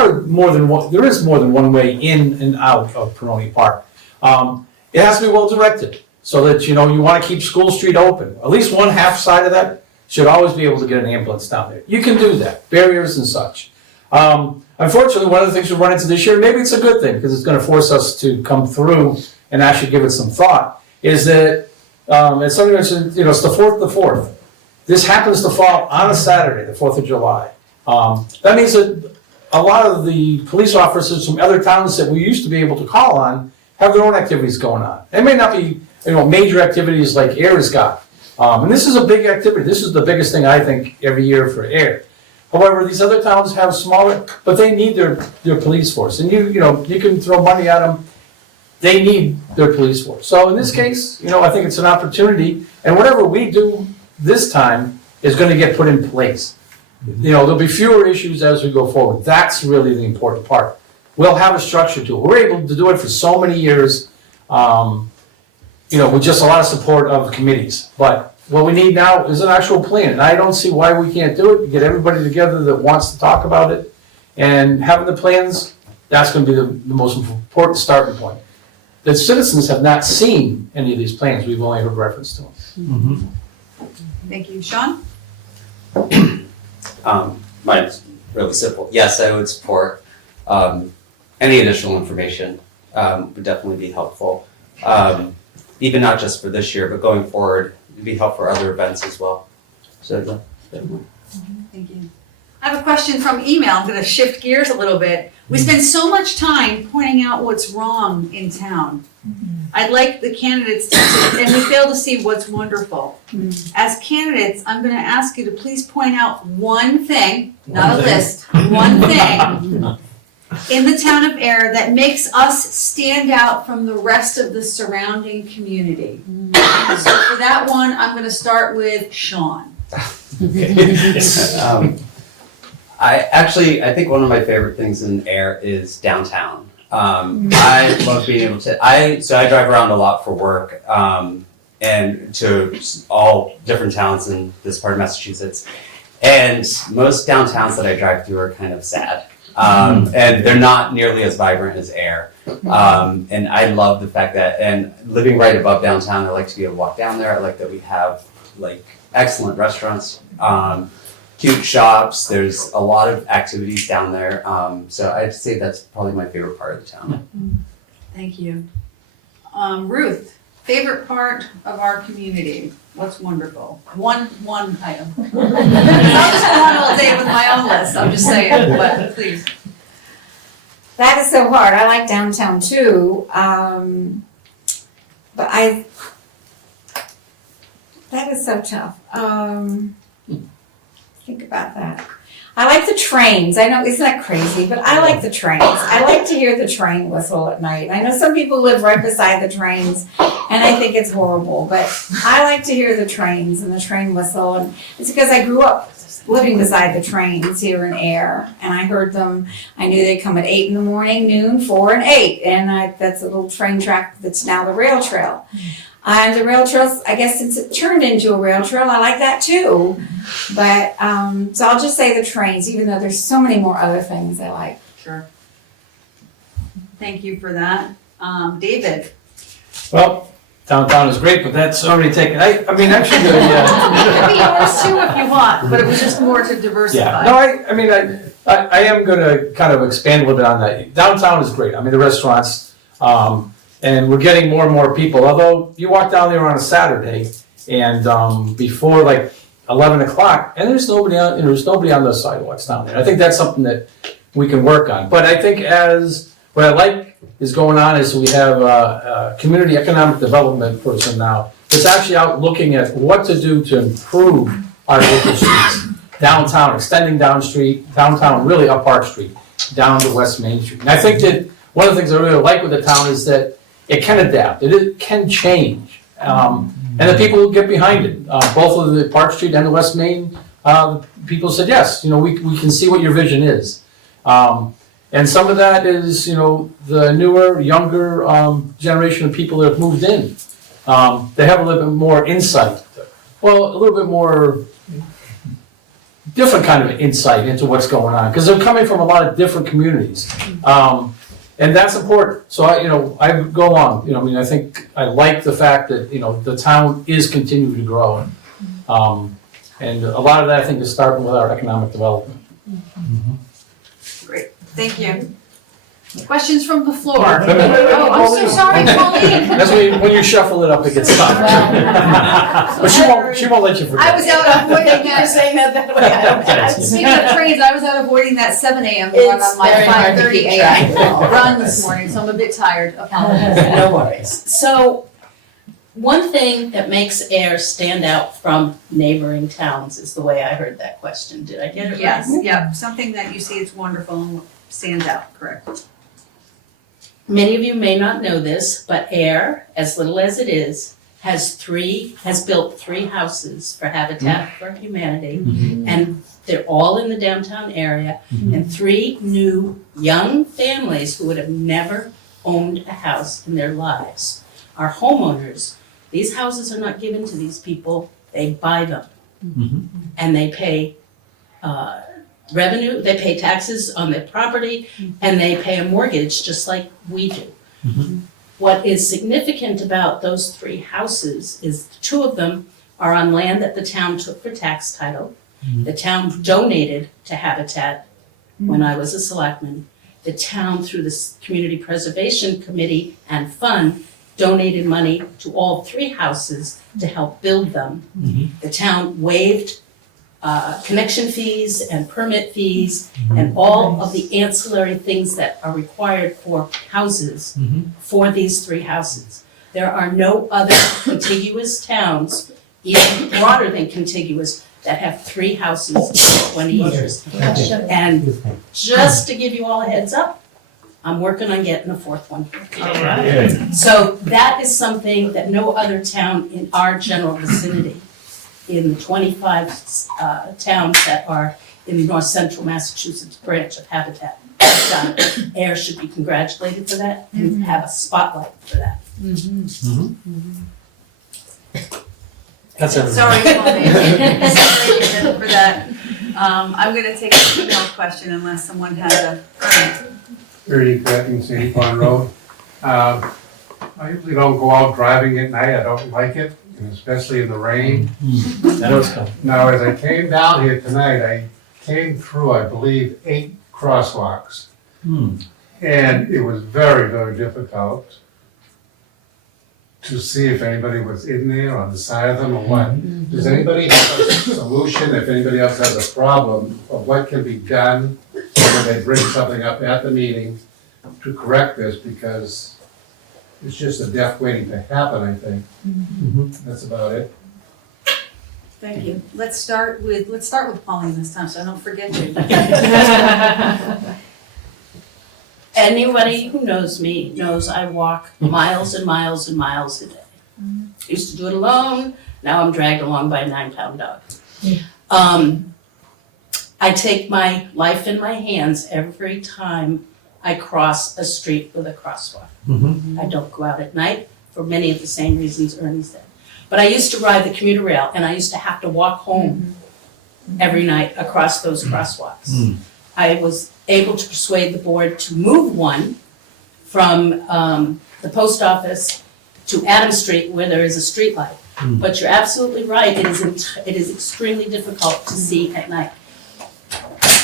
is more than one way in and out of Peroni Park. It has to be well directed so that, you want to keep School Street open. At least one half side of that should always be able to get an ambulance down there. You can do that, barriers and such. Unfortunately, one of the things we run into this year, maybe it's a good thing because it's going to force us to come through and actually give it some thought, is that, as somebody mentioned, it's the 4th of the 4th. This happens to fall on a Saturday, the 4th of July. That means that a lot of the police officers from other towns that we used to be able to call on have their own activities going on. They may not be, major activities like AIR has got. And this is a big activity. This is the biggest thing I think every year for AIR. However, these other towns have smaller, but they need their police force. And you can throw money at them. They need their police force. So in this case, I think it's an opportunity. And whatever we do this time is going to get put in place. There'll be fewer issues as we go forward. That's really the important part. We'll have a structure to it. We're able to do it for so many years, with just a lot of support of committees. But what we need now is an actual plan. And I don't see why we can't do it. You get everybody together that wants to talk about it. And having the plans, that's going to be the most important starting point. The citizens have not seen any of these plans. We've only heard reference to them. Thank you. Sean? Mine's really simple. Yes, I would support any additional information. Would definitely be helpful. Even not just for this year, but going forward, it'd be helpful for other events as well. So, Thank you. I have a question from email. I'm going to shift gears a little bit. We spend so much time pointing out what's wrong in town. I'd like the candidates to, and we fail to see what's wonderful. As candidates, I'm going to ask you to please point out one thing, not a list, one thing in the town of Air that makes us stand out from the rest of the surrounding community. So for that one, I'm going to start with Sean. I think one of my favorite things in Air is downtown. I love being able to, I drive around a lot for work, and to all different towns in this part of Massachusetts. And most downtowns that I drive through are kind of sad. And they're not nearly as vibrant as Air. And I love the fact that, and living right above downtown, I like to be able to walk down there. I like that we have excellent restaurants, cute shops. There's a lot of activities down there. So I'd say that's probably my favorite part of the town. Thank you. Ruth, favorite part of our community? What's wonderful? One item. I'm not just going all day with my own list, I'm just saying, but please. That is so hard. I like downtown too. But that is so tough. Think about that. I like the trains. I know, isn't that crazy? But I like the trains. I like to hear the train whistle at night. I know some people live right beside the trains, and I think it's horrible. But I like to hear the trains and the train whistle, and it's because I grew up living beside the trains here in Air, and I heard them. I knew they'd come at 8 in the morning, noon, 4, and 8, and that's a little train track that's now the rail trail. And the rail trails, I guess since it turned into a rail trail, I like that too. But, so I'll just say the trains, even though there's so many more other things I like. Sure. Thank you for that. David? Well, downtown is great, but that's already taken, I mean, actually, It could be yours too if you want, but it was just more to diversify. yeah, no, I mean, I am gonna kind of expand a little bit on that. Downtown is great, I mean, the restaurants, and we're getting more and more people, although you walk down there on a Saturday, and, before like 11 o'clock, and there's nobody on the sidewalks down there. I think that's something that we can work on, but I think what I like is going on is we have a community economic development person now that's actually out looking at what to do to improve our local streets. Downtown, extending downtown, really up Park Street, down to West Main Street. And I think that one of the things I really like with the town is that it can adapt, it can change. And the people who get behind it, both of the Park Street and the West Main, people said, yes, we can see what your vision is. And some of that is, the newer, younger generation of people that have moved in. They have a little bit more insight. Well, a little bit more different kind of insight into what's going on, because they're coming from a lot of different communities. And that's important. So I go along, I think I like the fact that, the town is continuing to grow. And a lot of that, I think, is starting with our economic development. Great, thank you. Questions from the floor? Wait a minute. Oh, I'm so sorry, Pauline. That's when you shuffle it up, it gets tough. But she won't let you forget. I was out avoiding Thank you for that. saying that way. I don't- Speaking of trains, I was out avoiding that 7 a.m. run It's on my very hard to 5:30 keep a.m. track. run this morning, so I'm a bit tired. Apologies. No worries. So, one thing that makes Air stand out from neighboring towns is the way I heard that question. Did I get it right? Yes, yep, something that you see it's wonderful and stands out, correct? Many of you may not know this, but Air, as little as it is, has built 3 houses for Habitat for Humanity, and they're all in the downtown area, and 3 new young families who would have never owned a house in their lives are homeowners. These houses are not given to these people, they buy them. And they pay revenue, they pay taxes on their property, and they pay a mortgage just like we do. What is significant about those 3 houses is 2 of them are on land that the town took for tax title. The town donated to Habitat when I was a selectman. The town, through the Community Preservation Committee and Fund, donated money to all 3 houses to help build them. The town waived connection fees and permit fees and all of the ancillary things that are required for houses for these 3 houses. There are no other contiguous towns, even broader than contiguous, that have 3 houses in 20 years. And just to give you all a heads up, I'm working on getting a 4th one. So that is something that no other town in our general vicinity, in the 25 towns that are in the north central Massachusetts branch of Habitat, has done. Air should be congratulated for that and have a spotlight for that. That's everything. Sorry, Pauline. Sorry again for that. I'm gonna take a email question unless someone has a comment. 30 Clinton, City Pond Road. I usually don't go out driving at night, I don't like it, and especially in the rain. I know it's coming. Now, as I came down here tonight, I came through, I believe, 8 crosswalks. And it was very, very difficult to see if anybody was in there on the side of them or what. Does anybody have a solution, if anybody else has a problem, of what can be done when they bring something up at the meeting to correct this, because it's just a death waiting to happen, I think. That's about it. Thank you. Let's start with Pauline this time, so I don't forget you. Anybody who knows me knows I walk miles and miles and miles a day. Used to do it alone, now I'm dragged along by a 9-pound dog. I take my life in my hands every time I cross a street with a crosswalk. I don't go out at night for many of the same reasons Ernie said. But I used to ride the commuter rail and I used to have to walk home every night across those crosswalks. I was able to persuade the board to move one from the post office to Adams Street where there is a street light. But you're absolutely right, it is extremely difficult to see at night.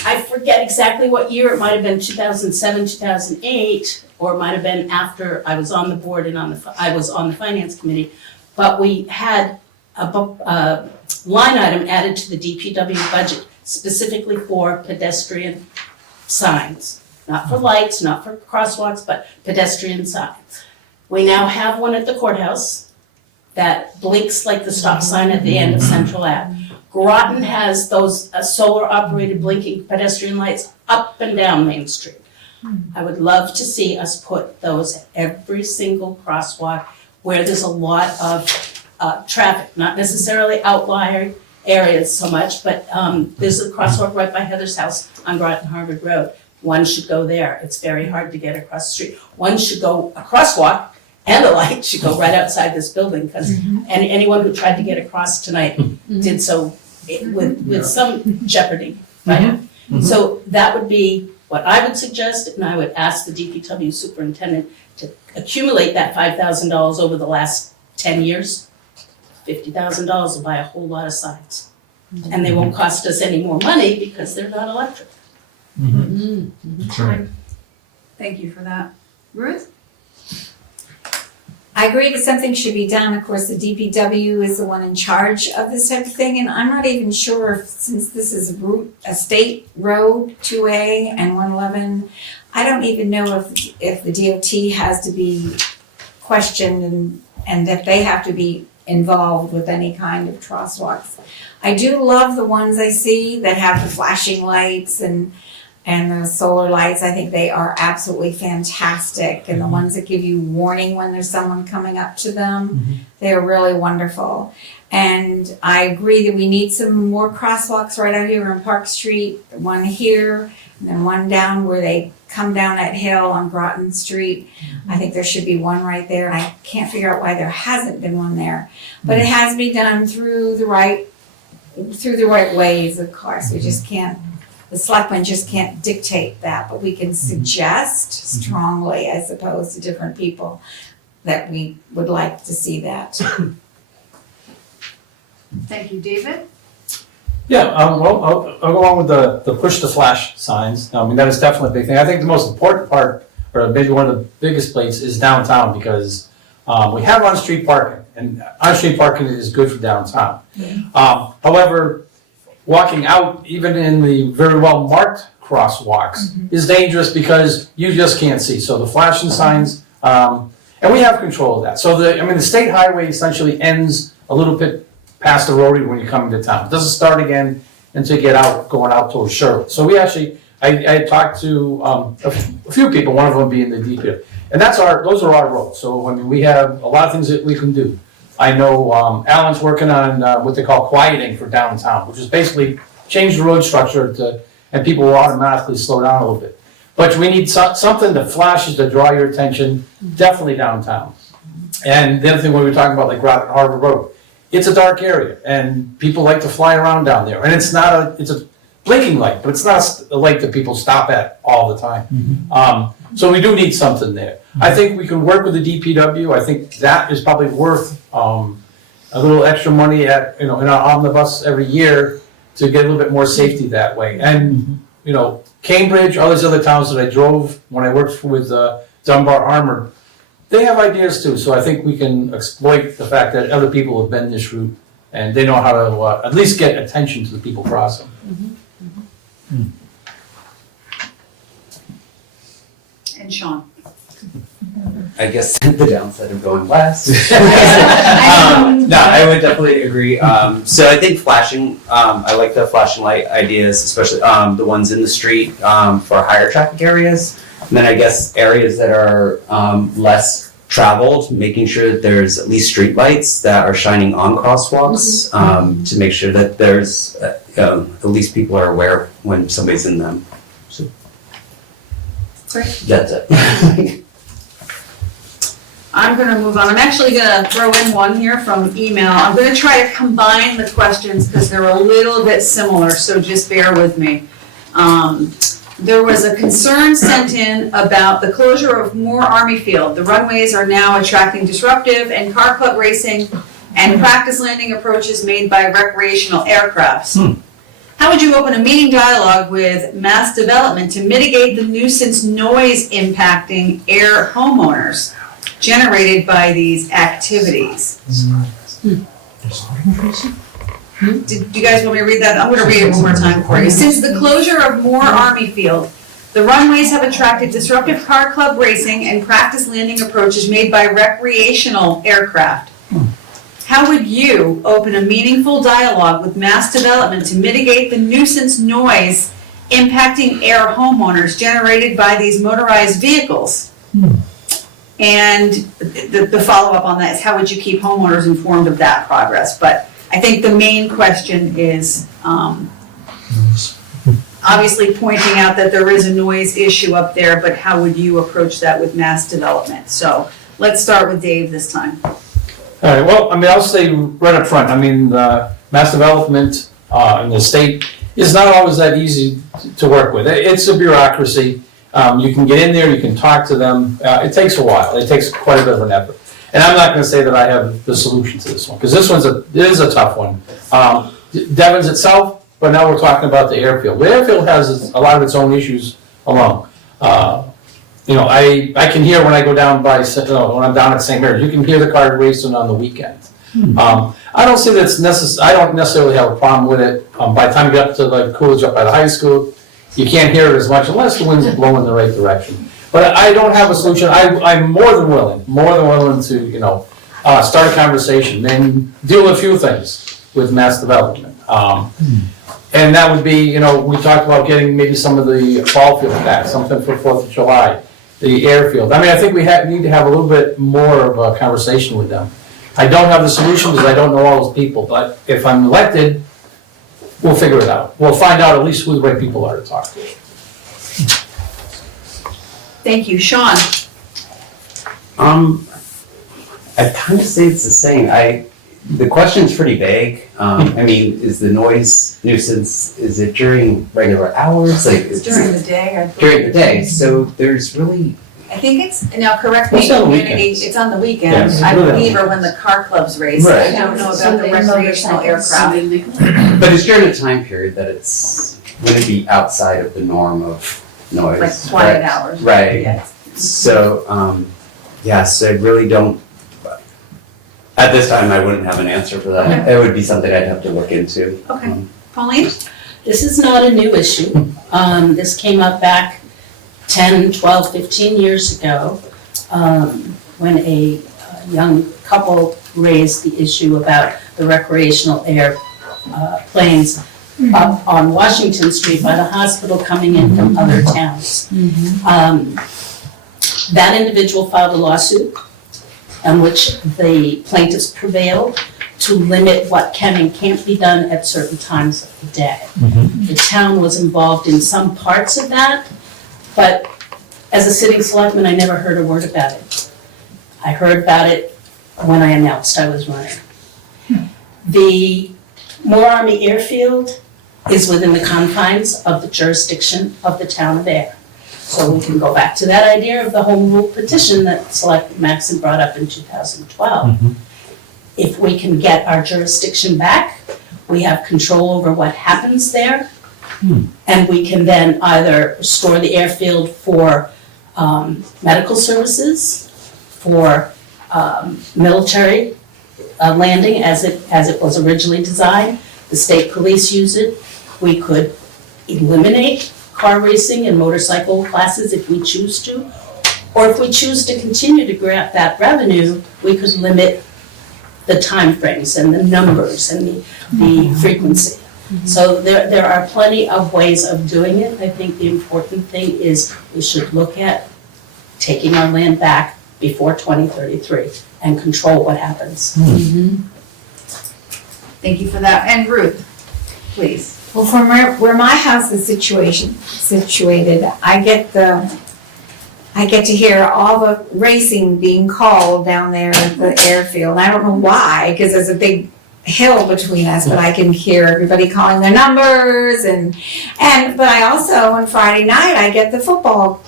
I forget exactly what year, it might have been 2007, 2008, or it might have been after I was on the board and I was on the finance committee, but we had a line item added to the DPW budget specifically for pedestrian signs. Not for lights, not for crosswalks, but pedestrian signs. We now have one at the courthouse that blinks like the stop sign at the end of Central Ave. Groton has those solar-operated blinking pedestrian lights up and down Main Street. I would love to see us put those at every single crosswalk where there's a lot of traffic, not necessarily outlier areas so much, but there's a crosswalk right by Heather's house on Groton Harvard Road. One should go there. It's very hard to get across the street. One should go, a crosswalk and a light should go right outside this building, because anyone who tried to get across tonight did so with some jeopardy, right? So that would be what I would suggest, and I would ask the DPW superintendent to accumulate that $5,000 over the last 10 years. $50,000 will buy a whole lot of signs. And they won't cost us any more money because they're not electric. That's right. Thank you for that. Ruth? I agree that something should be done. Of course, the DPW is the one in charge of this type of thing, and I'm not even sure if, since this is a state road, 2A and 111, I don't even know if the DOT has to be questioned and if they have to be involved with any kind of crosswalks. I do love the ones I see that have the flashing lights and the solar lights. I think they are absolutely fantastic. And the ones that give you warning when there's someone coming up to them, they're really wonderful. And I agree that we need some more crosswalks right out here on Park Street, one here, and then one down where they come down that hill on Groton Street. I think there should be one right there, and I can't figure out why there hasn't been one there. But it has to be done through the right ways, of course. We just can't, the selectmen just can't dictate that, but we can suggest strongly, I suppose, to different people that we would like to see that. Thank you, David. Yeah, well, I'll go on with the push to flash signs. I mean, that is definitely a big thing. I think the most important part, or maybe one of the biggest places, is downtown, because we have on-street parking, and on-street parking is good for downtown. However, walking out, even in the very well-marked crosswalks, is dangerous because you just can't see. So the flashing signs, and we have control of that. So the state highway essentially ends a little bit past the rotary when you come into town. It doesn't start again until you get going out towards Charlotte. So we actually, I talked to a few people, one of them being the DPW, and those are our roads. So I mean, we have a lot of things that we can do. I know Alan's working on what they call quieting for downtown, which is basically change the road structure and people will automatically slow down a little bit. But we need something that flashes to draw your attention, definitely downtown. And the other thing when we were talking about like Groton Harbor Road, it's a dark area and people like to fly around down there. And it's a blinking light, but it's not a light that people stop at all the time. So we do need something there. I think we can work with the DPW. I think that is probably worth a little extra money in our omnibus every year to get a little bit more safety that way. And Cambridge, all these other towns that I drove when I worked with Dunbar Armored, they have ideas too. So I think we can exploit the fact that other people have been this route and they know how to at least get attention to the people crossing. And Sean. I guess the downside of going west. No, I would definitely agree. So I think flashing, I like the flashing light ideas, especially the ones in the street for higher traffic areas. And then I guess areas that are less traveled, making sure that there's at least street lights that are shining on crosswalks to make sure that there's at least people are aware when somebody's in them. So Great. that's it. I'm gonna move on. I'm actually gonna throw in one here from email. I'm gonna try to combine the questions because they're a little bit similar, so just bear with me. There was a concern sent in about the closure of Moore Army Field. The runways are now attracting disruptive and car club racing and practice landing approaches made by recreational aircrafts. How would you open a meeting dialogue with Mass Development to mitigate the nuisance noise impacting air homeowners generated by these activities? Do you guys want me to read that? I'm gonna read it one more time for you. Since the closure of Moore Army Field, the runways have attracted disruptive car club racing and practice landing approaches made by recreational aircraft. How would you open a meaningful dialogue with Mass Development to mitigate the nuisance noise impacting air homeowners generated by these motorized vehicles? And the follow-up on that is how would you keep homeowners informed of that progress? But I think the main question is, obviously pointing out that there is a noise issue up there, but how would you approach that with Mass Development? So let's start with Dave this time. All right, well, I mean, I'll say right up front, I mean, Mass Development in the state is not always that easy to work with. It's a bureaucracy. You can get in there, you can talk to them. It takes a while. It takes quite a bit of an effort. And I'm not gonna say that I have the solution to this one, because this it is a tough one. Devon's itself, but now we're talking about the airfield. The airfield has a lot of its own issues along. You know, I can hear when I go down by, when I'm down at St. Mary's, you can hear the car racing on the weekends. I don't see that it's I don't necessarily have a problem with it. By the time you get up to like Coolidge up by the high school, you can't hear it as much unless the wind's blowing in the right direction. But I don't have a solution. I'm more than willing to, you know, start a conversation and deal with a few things with Mass Development. And that would be, you know, we talked about getting maybe some of the ball field back, something for 4th of July, the airfield. I mean, I think we need to have a little bit more of a conversation with them. I don't have the solution because I don't know all those people, but if I'm elected, we'll figure it out. We'll find out at least who the right people are to talk to. Thank you. Sean? I'd kind of say it's the same. The question's pretty vague. I mean, is the noise nuisance, is it during regular hours? Like, It's during the day, I believe. during the day, so there's really, I think it's, now correct me, It's on the community, weekends. it's on the weekends, Yes. I believe, or when the car clubs race. I Right. don't know about the recreational aircraft. but it's during a time period that wouldn't be outside of the norm of noise. Like quiet right? hours. Right. Yes. So, yes, I really don't, at this time, I wouldn't have an answer for that. It would be something I'd have to look into. Okay. Pauline? This is not a new issue. This came up back 10, 12, 15 years ago, when a young couple raised the issue about the recreational planes up on Washington Street by the hospital coming in from other towns. That individual filed a lawsuit in which the plaintiffs prevailed to limit what can and can't be done at certain times of the day. The town was involved in some parts of that, but as a sitting selectman, I never heard a word about it. I heard about it when I announced I was running. The Moore Army Airfield is within the confines of the jurisdiction of the town of Air. So we can go back to that idea of the home rule petition that Selectman Maxon brought up in 2012. If we can get our jurisdiction back, we have control over what happens there. And we can then either restore the airfield for medical services, for military landing as it was originally designed. The state police use it. We could eliminate car racing and motorcycle classes if we choose to. Or if we choose to continue to grab that revenue, we could limit the timeframes and the numbers and the frequency. So there are plenty of ways of doing it. I think the important thing is we should look at taking our land back before 2033 and control what happens. Thank you for that. And Ruth, please. Well, from where my house is situated, I get to hear all the racing being called down there at the airfield. I don't know why, because there's a big hill between us, but I can hear everybody calling their numbers but I also on Friday night I get the football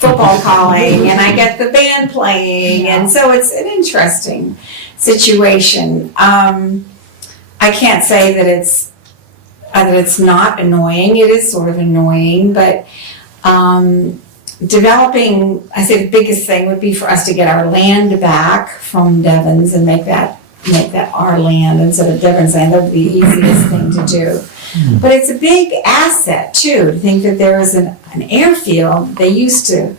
calling and I get the band playing, and so it's an interesting situation. I can't say that it's not annoying. It is sort of annoying, but developing, I say the biggest thing would be for us to get our land back from Devon's and make that our land instead of Devon's land. That would be the easiest thing to do. But it's a big asset too, to think that there is an airfield. I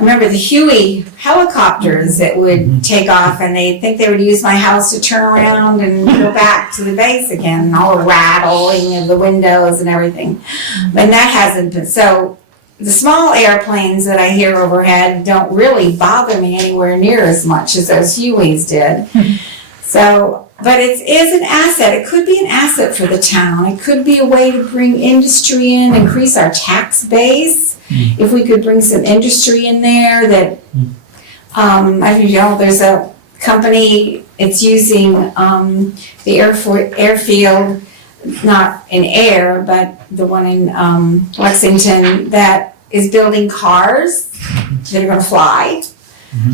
remember the Huey helicopters that would take off, and they think they would use my house to turn around and go back to the base again, and all the rattling of the windows and everything. And that hasn't been, so the small airplanes that I hear overhead don't really bother me anywhere near as much as those Hueys did. So, but it is an asset. It could be an asset for the town. It could be a way to bring industry in, increase our tax base. If we could bring some industry in there that, there's a company, it's using the airfield, not in air, but the one in Lexington, that is building cars that are gonna fly.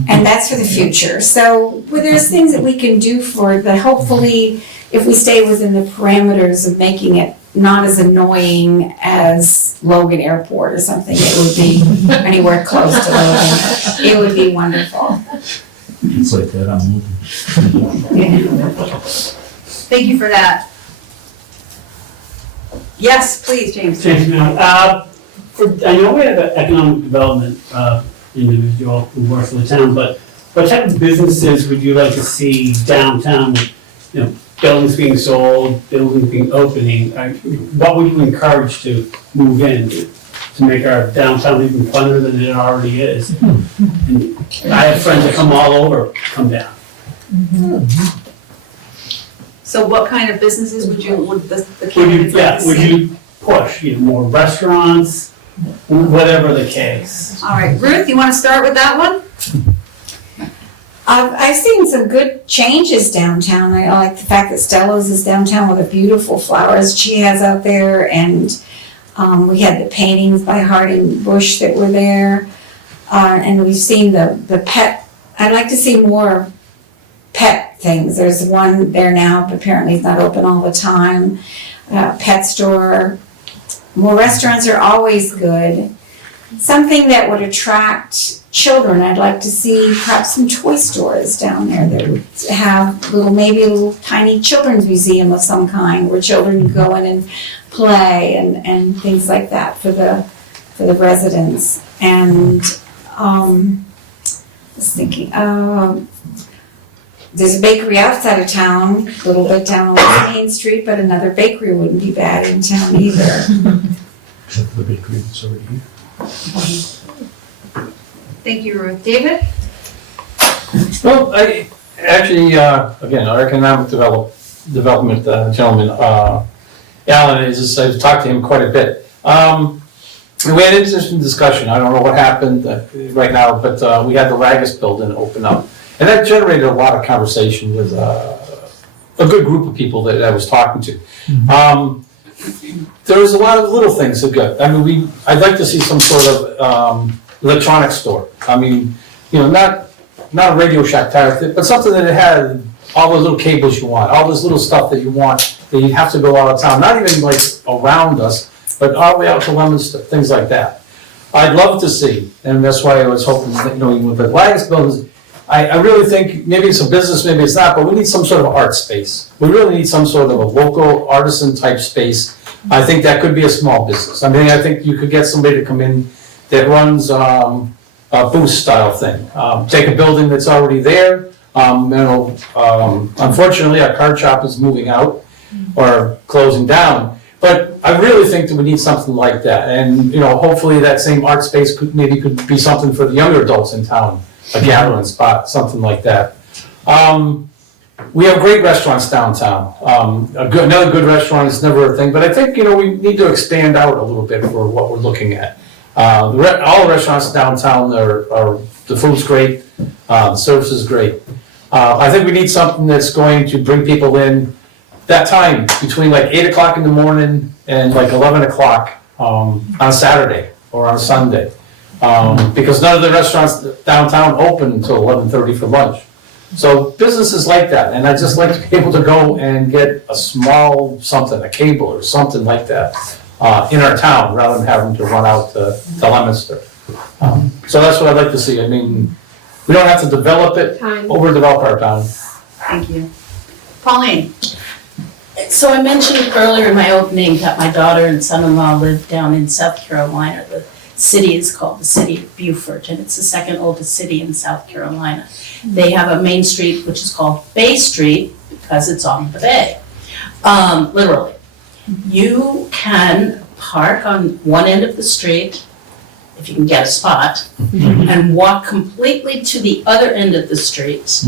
And that's for the future. So there's things that we can do for it, but hopefully if we stay within the parameters of making it not as annoying as Logan Airport or something, it would be anywhere close to Logan. It would be wonderful. It's like that, I'm moving. Yeah. Thank you for that. Yes, please, James. James, I know we have an economic development individual who works for the town, but what type of businesses would you like to see downtown? Buildings being sold, buildings being opening. What would you encourage to move in to make our downtown even funner than it already is? And I have friends that come come down. So what kind of businesses would the candidates like to see? Would you push, more restaurants, whatever the case? All right, Ruth, you want to start with that one? I've seen some good changes downtown. I like the fact that Stella's is downtown with the beautiful flowers she has out there, and we had the paintings by Harding Bush that were there, and we've seen the pet. I'd like to see more pet things. There's one there now, but apparently it's not open all the time. Pet store. More restaurants are always good. Something that would attract children. I'd like to see perhaps some toy stores down there that would have maybe a little tiny children's museum of some kind where children can go in and play and things like that for the residents. And I was thinking, there's a bakery outside of town, a little bit down on Main Street, but another bakery wouldn't be bad in town either. Except for the bakery that's already here. Thank you, Ruth. David? Well, I actually, again, our economic development gentleman, Alan, I've talked to him quite a bit. We had an interesting discussion. I don't know what happened right now, but we had the Ragus building open up. And that generated a lot of conversation with a good group of people that I was talking to. There was a lot of little things that good. I mean, I'd like to see some sort of electronics store. I mean, not a Radio Shack type, but something that had all the little cables you want, all this little stuff that you want, that you'd have to go out of town, not even like around us, but all the way out to Leominster, things like that. I'd love to see, and that's why I was hoping that, with the Ragus buildings, I really think maybe it's a business, maybe it's not, but we need some sort of art space. We really need some sort of a local artisan type space. I think that could be a small business. I mean, I think you could get somebody to come in that runs a booth style thing. Take a building that's already there. Unfortunately, our card shop is moving out or closing down. But I really think that we need something like that. And, hopefully that same art space could be something for the younger adults in town. A gathering spot, something like that. we have great restaurants downtown. Another good restaurant is never a thing, but I think, we need to expand out a little bit for what we're looking at. All the restaurants downtown the food's great, the service is great. I think we need something that's going to bring people in that time between like 8 o'clock in the morning and like 11 o'clock on a Saturday or on a Sunday. Because none of the restaurants downtown open until 11:30 for lunch. So businesses like that, and I'd just like to be able to go and get a small something, a cable or something like that, in our town, rather than having to run out to Leominster. So that's what I'd like to see. I mean, we don't have to develop it, overdevelop our town. Thank you. Pauline? So I mentioned earlier in my opening that my daughter and son-in-law live down in South Carolina. The city is called the City of Beaufort, and it's the second oldest city in South Carolina. They have a main street which is called Bay Street because it's on the bay, literally. You can park on one end of the street, if you can get a spot, and walk completely to the other end of the street.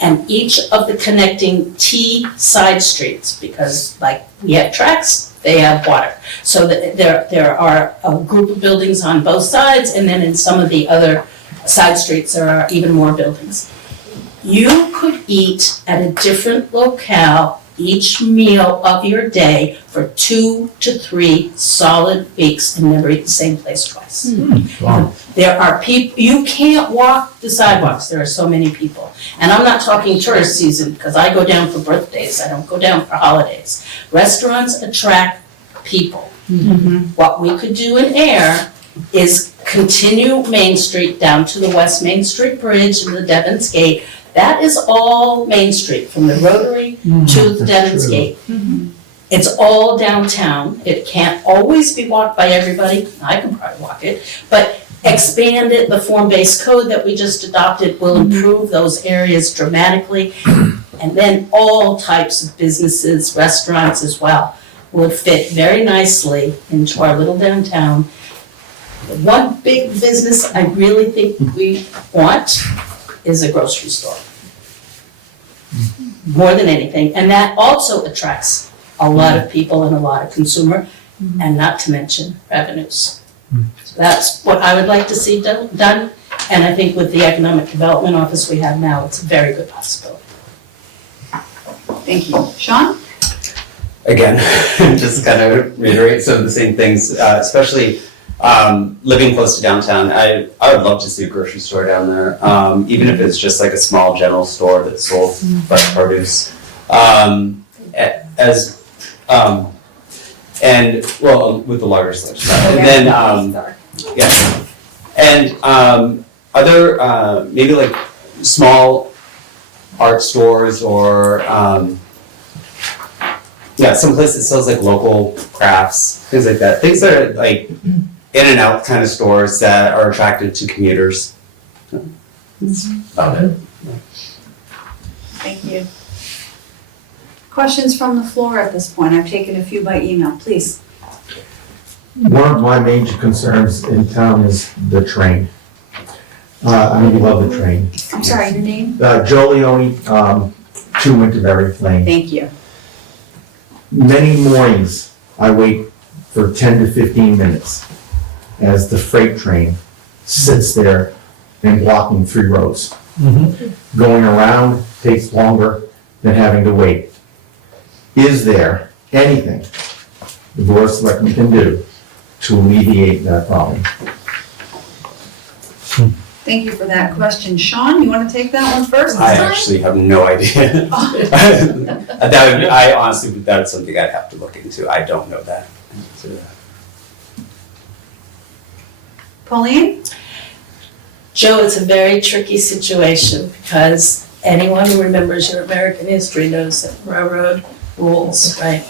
And each of the connecting T side streets, because like we have tracks, they have water. So there are a group of buildings on both sides, and then in some of the other side streets, there are even more buildings. You could eat at a different locale each meal of your day for 2 to 3 solid weeks and never eat the same place twice. Wow. There are people, you can't walk the sidewalks, there are so many people. And I'm not talking tourist season, because I go down for birthdays, I don't go down for holidays. Restaurants attract people. What we could do in Air is continue Main Street down to the West Main Street Bridge and the Devon's Gate. That is all Main Street, from the Rotary to the Devon's Gate. It's all downtown. It can't always be walked by everybody. I can probably walk it, but expand it. The form-based code that we just adopted will improve those areas dramatically. And then all types of businesses, restaurants as well, will fit very nicely into our little downtown. The one big business I really think we want is a grocery store. More than anything. And that also attracts a lot of people and a lot of consumer, and not to mention revenues. So that's what I would like to see done. And I think with the Economic Development Office we have now, it's a very good possibility. Thank you. Sean? Again, just kind of reiterate some of the same things, especially living close to downtown. I would love to see a grocery store down there, even if it's just like a small general store that sold fresh produce. And well, with the larger selection. And then, yeah. And other maybe like small art stores or some place that sells like local crafts, things like that. Things that are like in and out kind of stores that are attractive to commuters. That's about it. Thank you. Questions from the floor at this point? I've taken a few by email, please. One of my major concerns in town is the train. I love the train. I'm sorry, your name? Joe Leone, 2 Winterberry Lane. Thank you. Many mornings, I wait for 10 to 15 minutes as the freight train sits there and blocking 3 roads. Going around takes longer than having to wait. Is there anything the Board of Selectmen can do to alleviate that problem? Thank you for that question. Sean, you want to take that one first? I actually have no idea. I honestly, that's something I'd have to look into. I don't know that. Pauline? Joe, it's a very tricky situation because anyone who remembers your American history knows that railroad rules, right?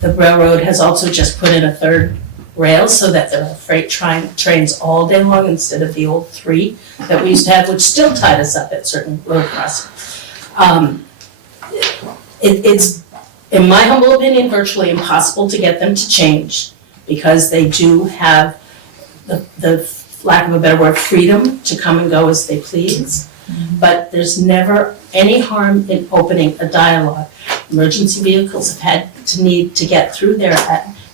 The railroad has also just put in a 3rd rail so that there are freight trains all day long instead of the old 3 that we used to have, which still tied us up at certain road crossings. It's, in my humble opinion, virtually impossible to get them to change because they do have the lack of a better word, freedom to come and go as they please. But there's never any harm in opening a dialogue. Emergency vehicles have had to need to get through there,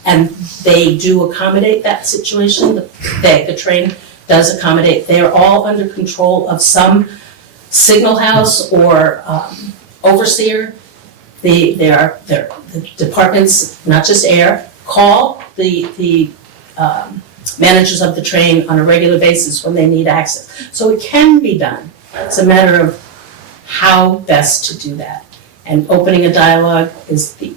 and they do accommodate that situation. The train does accommodate. They are all under control of some signal house or overseer. The departments, not just air, call the managers of the train on a regular basis when they need access. So it can be done. It's a matter of how best to do that. And opening a dialogue is the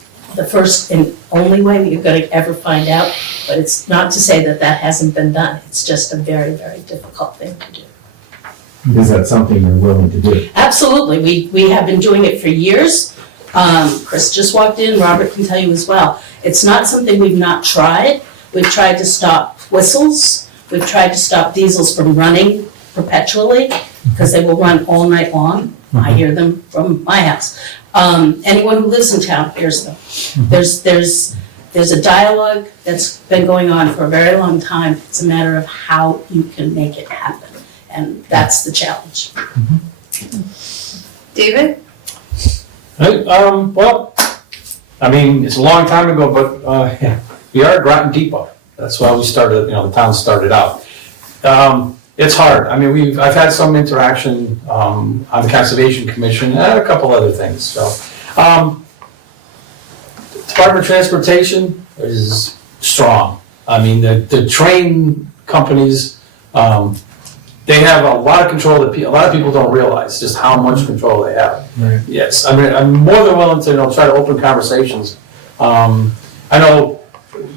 first and only way that you're going to ever find out. But it's not to say that that hasn't been done. It's just a very, very difficult thing to do. Is that something you're willing to do? Absolutely. We have been doing it for years. Chris just walked in, Robert can tell you as well. It's not something we've not tried. We've tried to stop whistles. We've tried to stop diesels from running perpetually because they will run all night long. I hear them from my house. Anyone who lives in town hears them. There's a dialogue that's been going on for a very long time. It's a matter of how you can make it happen. And that's the challenge. David? Well, I mean, it's a long time ago, but we are at Groton Depot. That's why we started, the town started out. It's hard. I mean, I've had some interaction on the Conservation Commission and a couple other things, so. Department of Transportation is strong. I mean, the train companies, they have a lot of control that a lot of people don't realize just how much control they have. Right. Yes, I mean, I'm more than willing to, try to open conversations. I know,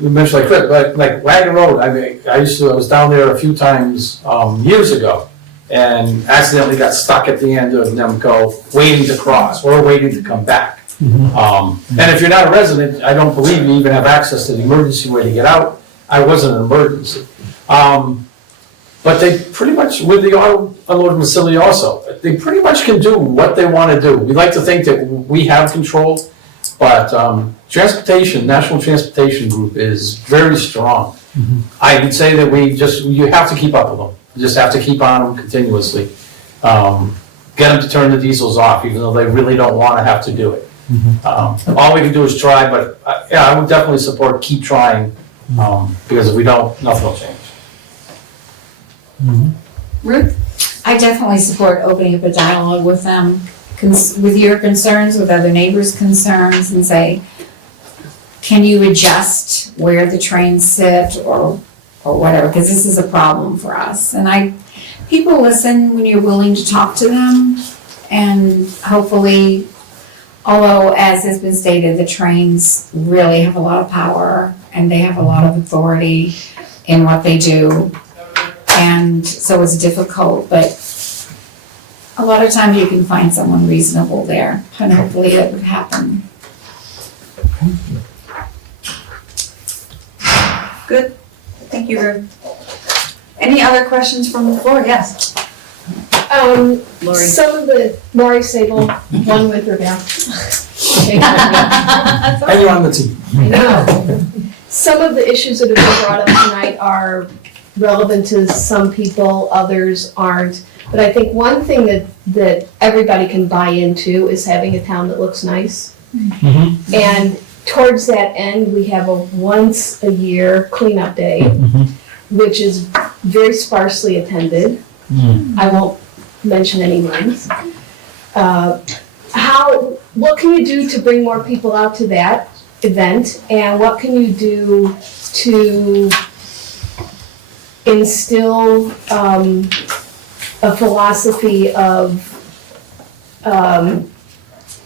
you mentioned like Wagon Road, I was down there a few times, years ago, and accidentally got stuck at the end of Nemco, waiting to cross, or waiting to come back. And if you're not a resident, I don't believe you even have access to the emergency way to get out. I wasn't an emergency. But they pretty much, with the auto unloading facility also, they pretty much can do what they want to do. We like to think that we have control, but transportation, National Transportation Group is very strong. I would say that you have to keep up with them. You just have to keep on them continuously. Get them to turn the diesels off, even though they really don't want to have to do it. All we can do is try, but yeah, I would definitely support keep trying, because if we don't, nothing will change. Ruth? I definitely support opening up a dialogue with them, with your concerns, with other neighbors' concerns, and say, can you adjust where the trains sit or whatever, because this is a problem for us. And people listen when you're willing to talk to them, and hopefully, although as has been stated, the trains really have a lot of power and they have a lot of authority in what they do. And so it's difficult, but a lot of times you can find someone reasonable there, and hopefully that would happen. Good. Thank you, Ruth. Any other questions from the floor? Yes. Lori. Some of the, Lori Sable, One Winthrop And you're on the team. I know. Some of the issues that have been brought up tonight are relevant to some people, others aren't. But I think one thing that everybody can buy into is having a town that looks nice. And towards that end, we have a once a year cleanup day, which is very sparsely attended. I won't mention any names. What can you do to bring more people out to that event? And what can you do to instill a philosophy of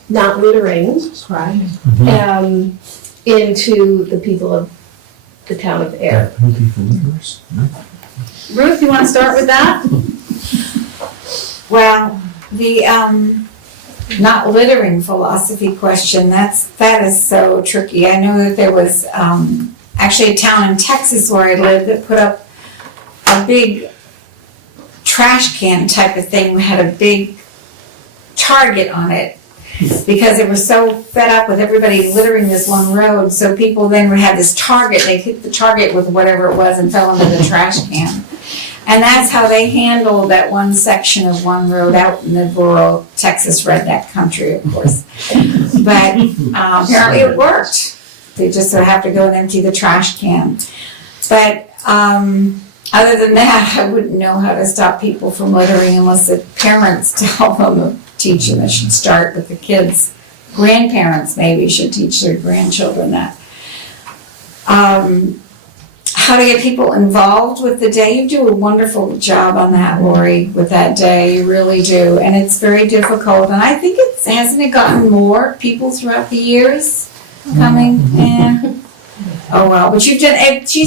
not littering into the people of the town of Air? Ruth, you want to start with that? Well, the not littering philosophy question, that is so tricky. I know that there was actually a town in Texas where I lived that put up a big trash can type of thing, had a big target on it because they were so fed up with everybody littering this one road. So people then would have this target, they'd hit the target with whatever it was and fell into the trash can. And that's how they handled that one section of one road out in the rural Texas redneck country, of course. But apparently it worked. They just would have to go and empty the trash can. But other than that, I wouldn't know how to stop people from littering unless the parents tell them, teach them. It should start with the kids. Grandparents maybe should teach their grandchildren that. How to get people involved with the day. You do a wonderful job on that, Lori, with that day. You really do. And it's very difficult. And I think hasn't it gotten more people throughout the years coming? Yeah. Oh, well, but she's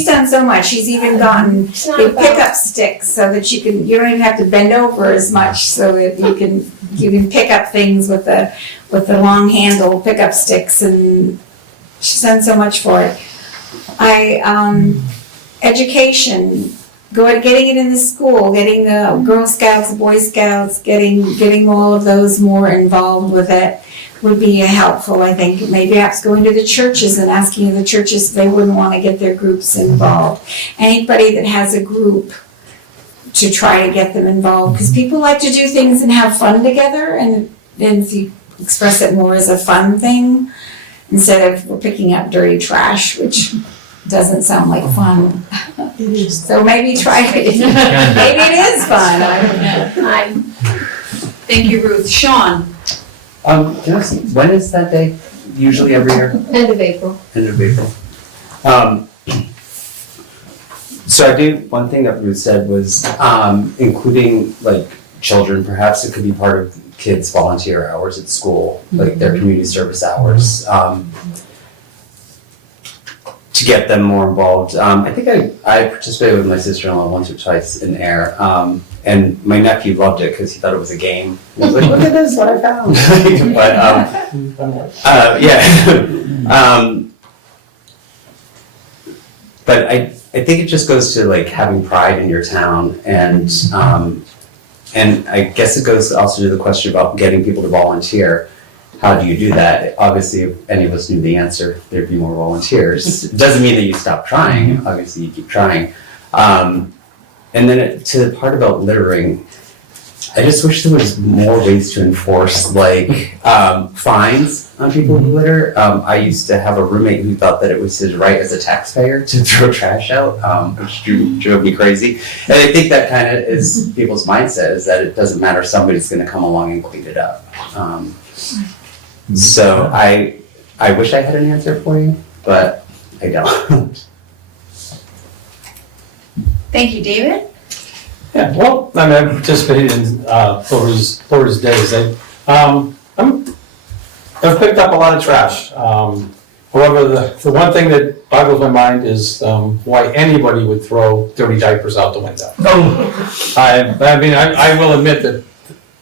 done so much. She's even gotten the pickup sticks so that you don't even have to bend over as much, so that you can pick up things with the long handle pickup sticks, and she's done so much for it. Education, getting it in the school, getting the Girl Scouts, Boy Scouts, getting all of those more involved with it would be helpful, I think. Maybe perhaps going to the churches and asking the churches if they wouldn't want to get their groups involved. Anybody that has a group, to try to get them involved, because people like to do things and have fun together, and then if you express it more as a fun thing, instead of we're picking up dirty trash, which doesn't sound like fun. It is. So maybe try it. Maybe it is fun, I don't know. Thank you, Ruth. Sean? Can I ask, when is that day? Usually every year? End of April. End of April. So one thing that Ruth said was, including like children, perhaps it could be part of kids' volunteer hours at school, like their community service hours, to get them more involved. I think I participated with my sister-in-law once or twice in AIR, and my nephew loved it because he thought it was a game. He was like, look at this, what I found. But I think it just goes to like having pride in your town, and I guess it goes also to the question about getting people to volunteer. How do you do that? Obviously, if any of us knew the answer, there'd be more volunteers. It doesn't mean that you stop trying. Obviously, you keep trying. And then to the part about littering, I just wish there was more ways to enforce like fines on people who litter. I used to have a roommate who thought that it was his right as a taxpayer to throw trash out, which drove me crazy. And I think that kind of is people's mindset, is that it doesn't matter, somebody's going to come along and clean it up. So I wish I had an answer for you, but I don't. Thank you, David? Yeah, well, I mean, I've participated in Florida's days. I've picked up a lot of trash. However, the one thing that boggles my mind is why anybody would throw dirty diapers out the window. I will admit that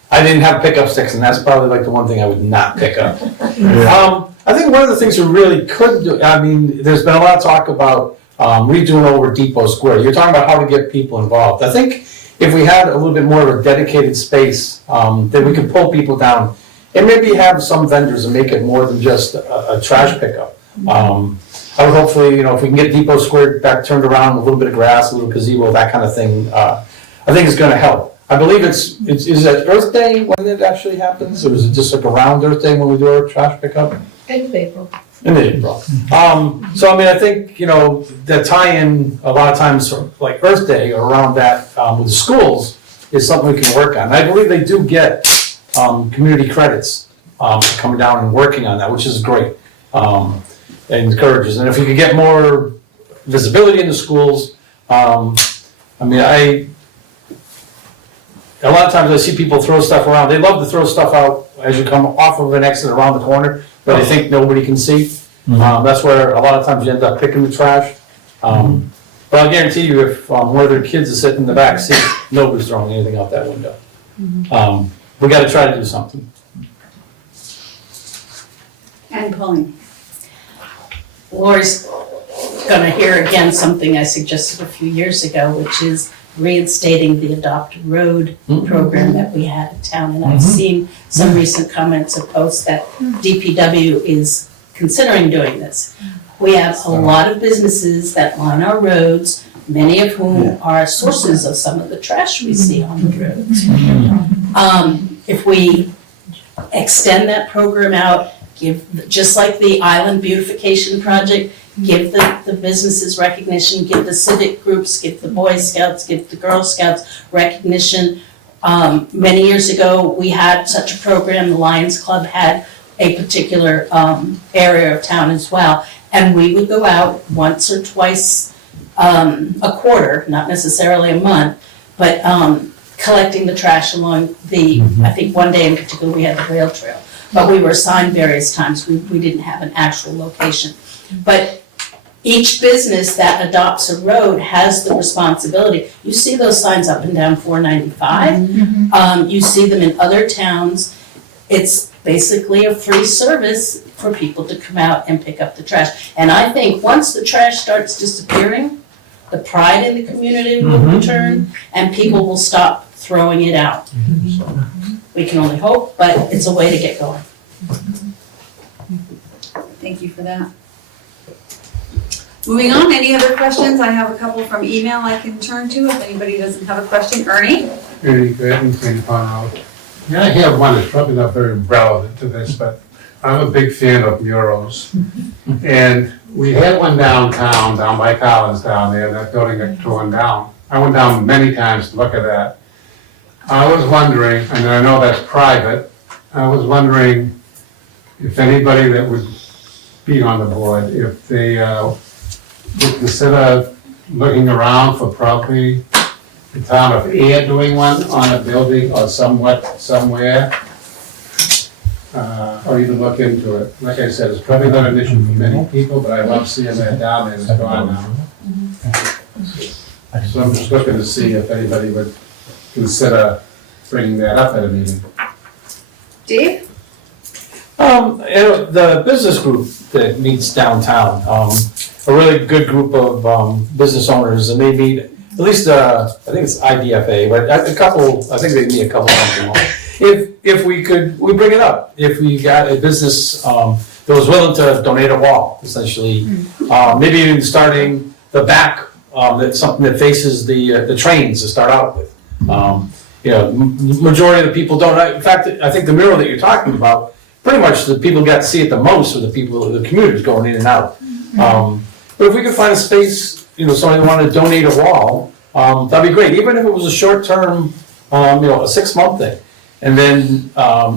I didn't have pickup sticks, and that's probably like the one thing I would not pick up. I think one of the things we really could do, I mean, there's been a lot of talk about redoing over Depot Square. You're talking about how to get people involved. I think if we had a little bit more of a dedicated space, then we could pull people down and maybe have some vendors and make it more than just a trash pickup. I would hopefully, if we can get Depot Square back turned around, a little bit of grass, a little gazebo, that kind of thing, I think it's going to help. I believe is it Earth Day when it actually happens, or is it just like around Earth Day when we do our trash pickup? End of April. In April. So I mean, I think, the tie-in a lot of times, like Earth Day or around that with the schools is something we can work on. I believe they do get community credits coming down and working on that, which is great. And encourages. And if we could get more visibility in the schools, a lot of times I see people throw stuff around. They love to throw stuff out as you come off of an exit around the corner, but they think nobody can see. That's where a lot of times you end up picking the trash. But I'll guarantee you, if one of their kids is sitting in the back seat, nobody's throwing anything out that window. We got to try to do something. And Pauline? Lori's gonna hear again something I suggested a few years ago, which is reinstating the Adopt a Road program that we had in town. And I've seen some recent comments or posts that DPW is considering doing this. We have a lot of businesses that line our roads many of whom are sources of some of the trash we see on the roads. If we extend that program out, just like the Island Beautification Project, give the businesses recognition, give the civic groups, give the Boy Scouts, give the Girl Scouts recognition. Many years ago, we had such a program, the Lions Club had a particular area of town as well. And we would go out once or twice a quarter, not necessarily a month, but collecting the trash along the, I think one day in particular, we had the rail trail. But we were assigned various times, we didn't have an actual location. But each business that adopts a road has the responsibility. You see those signs up and down 495. You see them in other towns. It's basically a free service for people to come out and pick up the trash. And I think once the trash starts disappearing, the pride in the community will return and people will stop throwing it out. We can only hope, but it's a way to get going. Thank you for that. Moving on, any other questions? I have a couple from email I can turn to if anybody doesn't have a question. Ernie? Ernie Grattan, St. Paul. Yeah, I have one that's probably not very relevant to this, but I'm a big fan of murals. And we had one downtown, down by Collins down there, that building got torn down. I went down many times to look at that. I was wondering, and I know that's private, I was wondering if anybody that would be on the board, if they would consider looking around for probably the town of Air doing one on a building or somewhere, or even look into it. Like I said, it's probably not an issue for many people, but I love seeing that down there, it's gone now. So I'm just looking to see if anybody would consider bringing that up at a meeting. Dave? The business group that meets downtown, a really good group of business owners, and they meet at least I think it's IDFA, but I think they meet a couple times a month. If we bring it up. If we got a business that was willing to donate a wall, essentially, maybe even starting the back, that's something that faces the trains to start out with. Majority of the people don't. In fact, I think the mural that you're talking about, pretty much the people got to see it the most are the commuters going in and out. But if we could find a space, somebody wanted to donate a wall, that'd be great. Even if it was a short-term, a 6-month thing. And then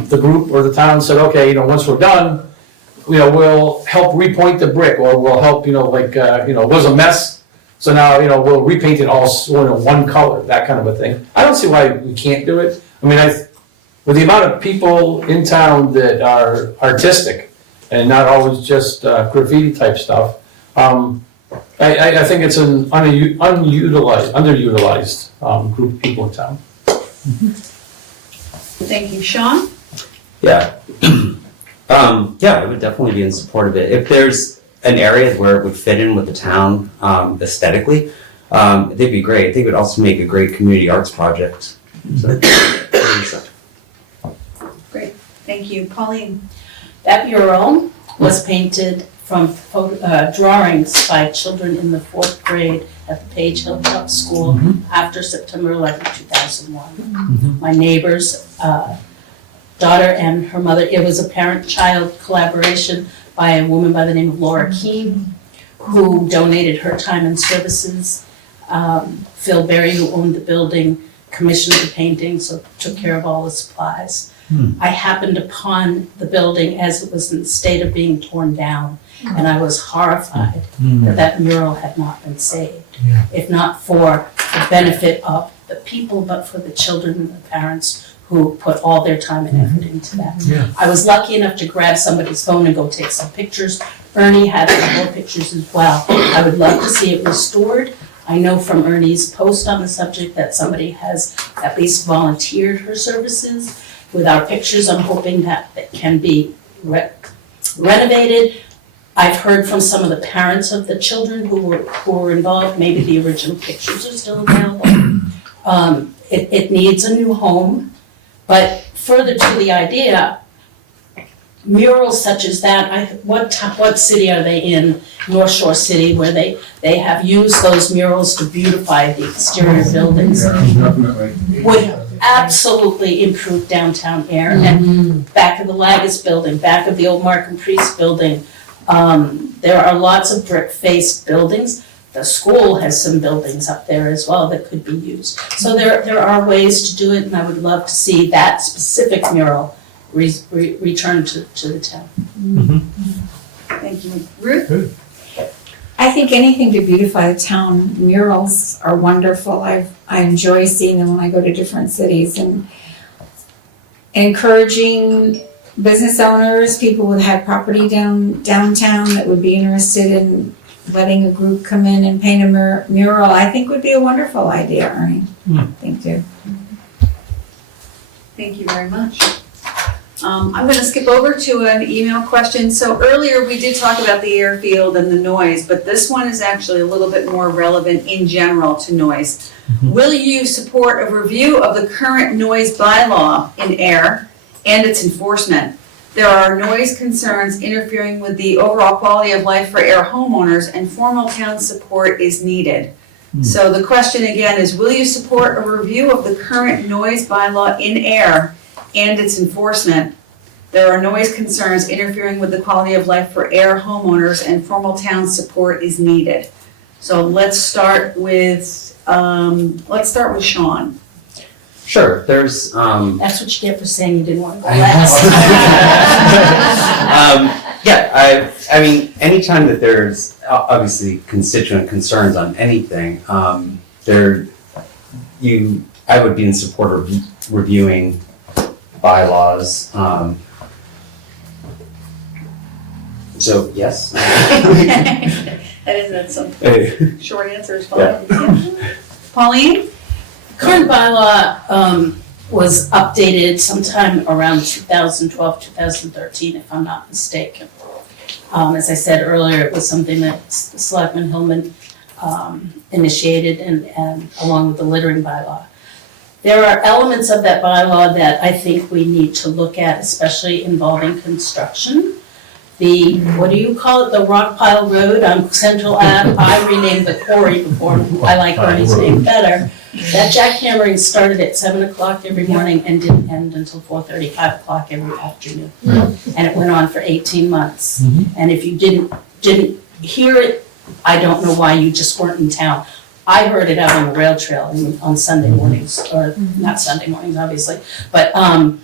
the group or the town said, okay, once we're done, we'll help repoint the brick, or we'll help, it was a mess. So now, we'll repaint it all one color, that kind of a thing. I don't see why we can't do it. I mean, with the amount of people in town that are artistic and not always just graffiti type stuff, I think it's an underutilized group of people in town. Thank you. Sean? Yeah. I would definitely be in support of it. If there's an area where it would fit in with the town aesthetically, they'd be great. I think it would also make a great community arts project. Great. Thank you. Pauline? That mural was painted from drawings by children in the 4th grade at the Page Hill Club School after September 11, 2001. My neighbor's daughter and her mother, it was a parent-child collaboration by a woman by the name of Laura Keene, who donated her time and services. Phil Berry, who owned the building, commissioned the painting, so took care of all the supplies. I happened upon the building as it was in the state of being torn down, and I was horrified that mural had not been saved. If not for the benefit of the people, but for the children and the parents who put all their time and effort into that. I was lucky enough to grab somebody's phone and go take some pictures. Ernie had a couple of pictures as well. I would love to see it restored. I know from Ernie's post on the subject that somebody has at least volunteered her services. With our pictures, I'm hoping that it can be renovated. I've heard from some of the parents of the children who were involved, maybe the original pictures are still available. It needs a new home, but further to the idea, murals such as that, what city are they in? North Shore City, where they have used those murals to beautify the exterior buildings. Definitely. Would absolutely improve downtown air. And back of the Lagus building, back of the old Markham Priest building, there are lots of brick-faced buildings. The school has some buildings up there as well that could be used. So there are ways to do it, and I would love to see that specific mural returned to the town. Thank you. Ruth? I think anything to beautify the town, murals are wonderful. I enjoy seeing them when I go to different cities, and encouraging business owners, people who have property downtown that would be interested in letting a group come in and paint a mural, I think would be a wonderful idea, Ernie. Thank you. Thank you very much. I'm gonna skip over to an email question. So earlier we did talk about the airfield and the noise, but this one is actually a little bit more relevant in general to noise. Will you support a review of the current noise bylaw in air and its enforcement? There are noise concerns interfering with the overall quality of life for air homeowners, and formal town support is needed. So the question again is, will you support a review of the current noise bylaw in air and its enforcement? There are noise concerns interfering with the quality of life for air homeowners, and formal town support is needed. So let's start with Sean. Sure, there's, That's what you get for saying you didn't want to go I last. I mean, anytime that there's obviously constituent concerns on anything, I would be in support of reviewing bylaws. So, yes. That's some short answer is fine. Yeah. Pauline? Current bylaw was updated sometime around 2012, 2013, if I'm not mistaken. As I said earlier, it was something that Selectman Hillman initiated and along with the littering bylaw. There are elements of that bylaw that I think we need to look at, especially involving construction. What do you call it, the Rock Pile Road on Central Ave? I renamed the quarry before, I like Ernie's name better. That jackhammering started at 7 o'clock every morning and didn't end until 4:30, 5 o'clock every afternoon. And it went on for 18 months. And if you didn't hear it, I don't know why you just weren't in town. I heard it out on the rail trail on Sunday mornings, or not Sunday mornings, obviously, but on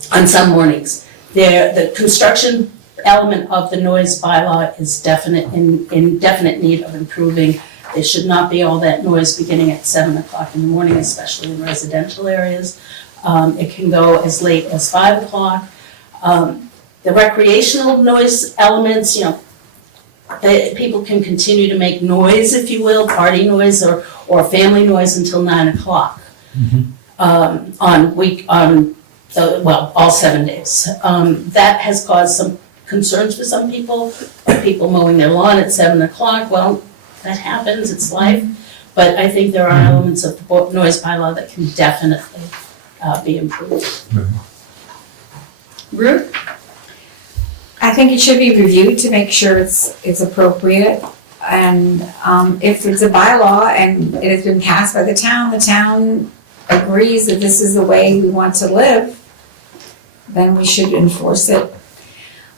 some mornings. The construction element of the noise bylaw is in definite need of improving. There should not be all that noise beginning at 7 o'clock in the morning, especially in residential areas. It can go as late as 5 o'clock. The recreational noise elements, people can continue to make noise, if you will, party noise or family noise until 9 o'clock. All 7 days. That has caused some concerns for some people mowing their lawn at 7 o'clock. Well, that happens, it's life. But I think there are elements of the noise bylaw that can definitely be improved. Ruth? I think it should be reviewed to make sure it's appropriate. And if it's a bylaw and it has been passed by the town agrees that this is the way we want to live, then we should enforce it.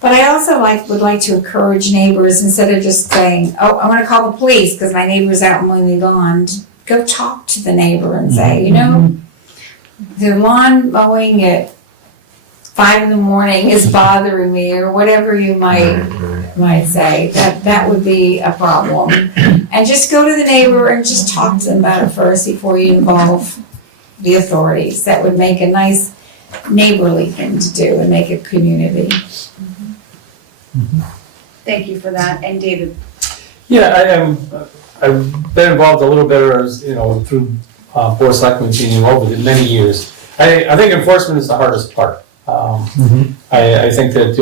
But I also would like to encourage neighbors, instead of just saying, oh, I'm gonna call the police because my neighbor's out mowing the lawn, go talk to the neighbor and say, the lawn mowing at 5 in the morning is bothering me, or whatever you might say, that would be a problem. And just go to the neighbor and just talk to them about it first before you involve the authorities. That would make a nice neighborly thing to do and make a community. Thank you for that. And David? Yeah, I've been involved a little bit, through Board of Selectmen being involved with it many years. I think enforcement is the hardest part. I think that,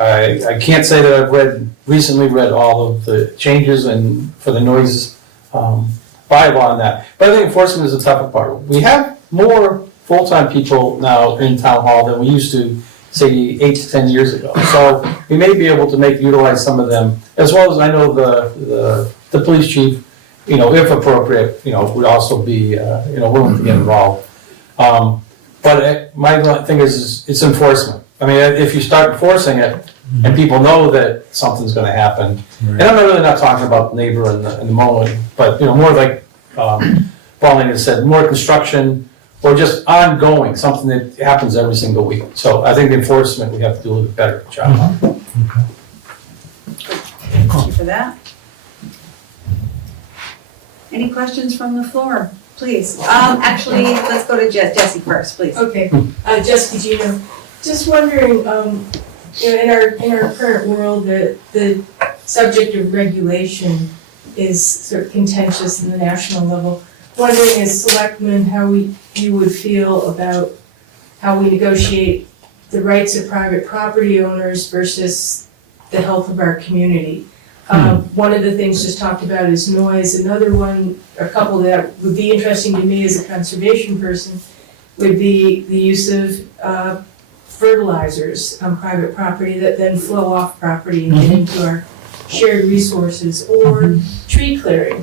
I can't say that I've recently read all of the changes and for the noise bylaw on that. But I think enforcement is the tougher part. We have more full-time people now in town hall than we used to say 8 to 10 years ago. So we may be able to utilize some of them, as well as I know the police chief, if appropriate, would also be, willing to get involved. But my thing is it's enforcement. I mean, if you start enforcing it and people know that something's gonna happen, and I'm really not talking about the neighbor and the mowing, but, more like, Pauline has said, more construction or just ongoing, something that happens every single week. So I think the enforcement, we have to do a little bit better job on. Thank you for that. Any questions from the floor, please? Actually, let's go to Jessie first, please. Okay, Jessica Gino, just wondering, in our current world, the subject of regulation is sort of contentious in the national level. Wondering as selectmen how you would feel about how we negotiate the rights of private property owners versus the health of our community. One of the things just talked about is noise. Another one, or a couple that would be interesting to me as a conservation person, would be the use of fertilizers on private property that then flow off property and get into our shared resources, or tree clearing.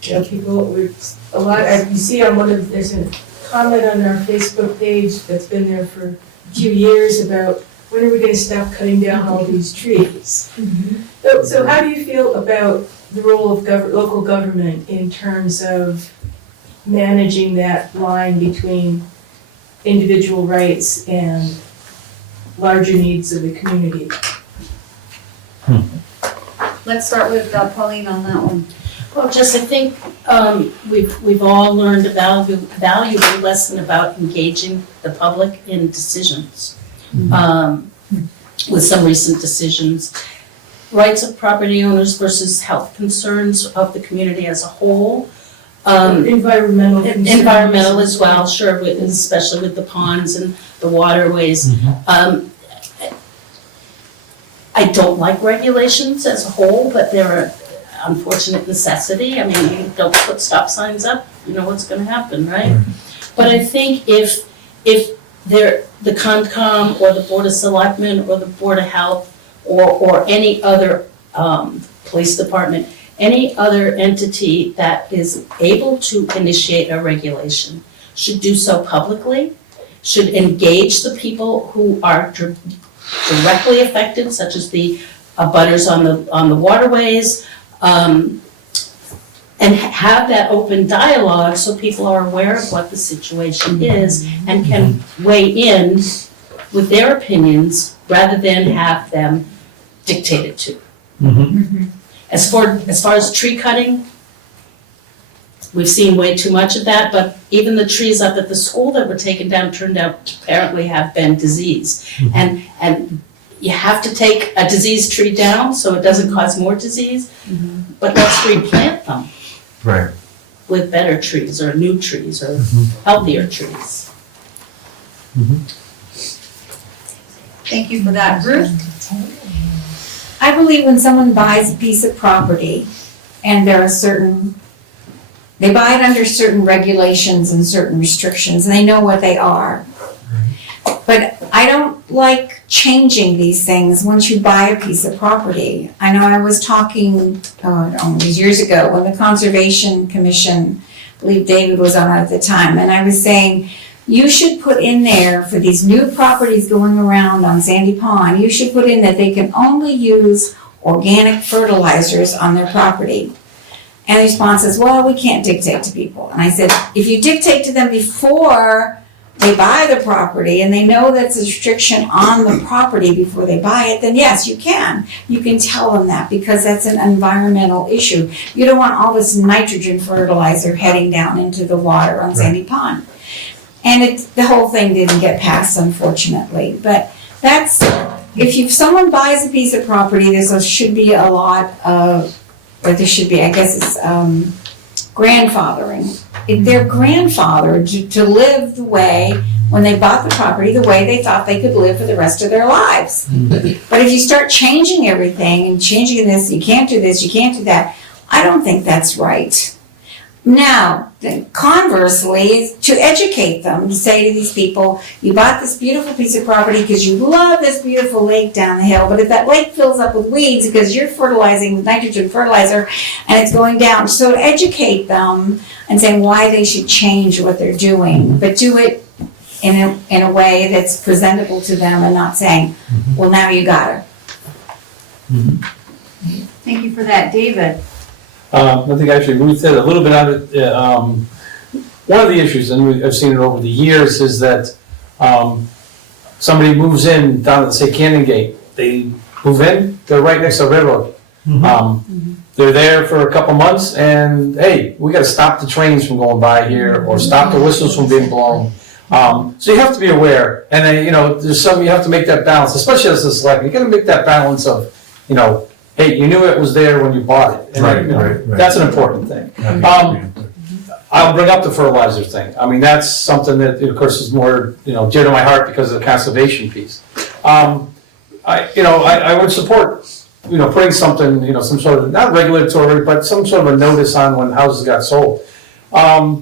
People with a lot, you see on there's a comment on our Facebook page that's been there for a few years about when are we gonna stop cutting down all these trees? So how do you feel about the role of local government in terms of managing that line between individual rights and larger needs of the community? Let's start with Pauline on that one. Well, I think we've all learned a valuable lesson about engaging the public in decisions. With some recent decisions, rights of property owners versus health concerns of the community as a whole. Environmental concerns. Environmental as well, sure, especially with the ponds and the waterways. I don't like regulations as a whole, but they're an unfortunate necessity. I mean, you don't put stop signs up, you know what's gonna happen, right? But I think if the Concom or the Board of Selectmen or the Board of Health or any other police department, any other entity that is able to initiate a regulation should do so publicly, should engage the people who are directly affected, such as the abutters on the waterways, and have that open dialogue so people are aware of what the situation is and can weigh in with their opinions rather than have them dictated to. As far as tree cutting, we've seen way too much of that, but even the trees up at the school that were taken down turned out to apparently have been diseased. And you have to take a diseased tree down so it doesn't cause more disease, but let's replant them. Right. With better trees or new trees or healthier trees. Thank you for that. Ruth? I believe when someone buys a piece of property and there are they buy it under certain regulations and certain restrictions, and they know what they are. But I don't like changing these things once you buy a piece of property. I know I was talking, years ago, when the Conservation Commission, I believe David was on it at the time, and I was saying, you should put in there for these new properties going around on Sandy Pond, you should put in that they can only use organic fertilizers on their property. And the response is, well, we can't dictate to people. And I said, if you dictate to them before they buy the property and they know that's a restriction on the property before they buy it, then yes, you can. You can tell them that because that's an environmental issue. You don't want all this nitrogen fertilizer heading down into the water on Sandy Pond. And the whole thing didn't get passed, unfortunately. But that's, if someone buys a piece of property, should be a lot of, or there should be, I guess it's grandfathering. If they're grandfathered to live the way, when they bought the property, the way they thought they could live for the rest of their lives. But if you start changing everything and changing this, you can't do this, you can't do that, I don't think that's right. Now, then conversely, to educate them, to say to these people, you bought this beautiful piece of property because you love this beautiful lake down the hill, but if that lake fills up with weeds because you're fertilizing with nitrogen fertilizer and it's going down, so to educate them and say why they should change what they're doing, but do it in a way that's presentable to them and not saying, well, now you got her. Thank you for that. David? I think actually Ruth hit a little bit on it. One of the issues, and I've seen it over the years, is that somebody moves in down at, say, Cannon Gate. They move in, they're right next to the railroad. They're there for a couple months, and hey, we gotta stop the trains from going by here, or stop the whistles from being blown. So you have to be aware, and then, there's some, you have to make that balance, especially as a selectman. You gotta make that balance of, hey, you knew it was there when you bought it. And Right. That's an important thing. I'll bring up the fertilizer thing. I mean, that's something that, of course, is more, dear to my heart because of the conservation piece. I would support, putting something, some sort of, not regulatory, but some sort of a notice on when houses got sold.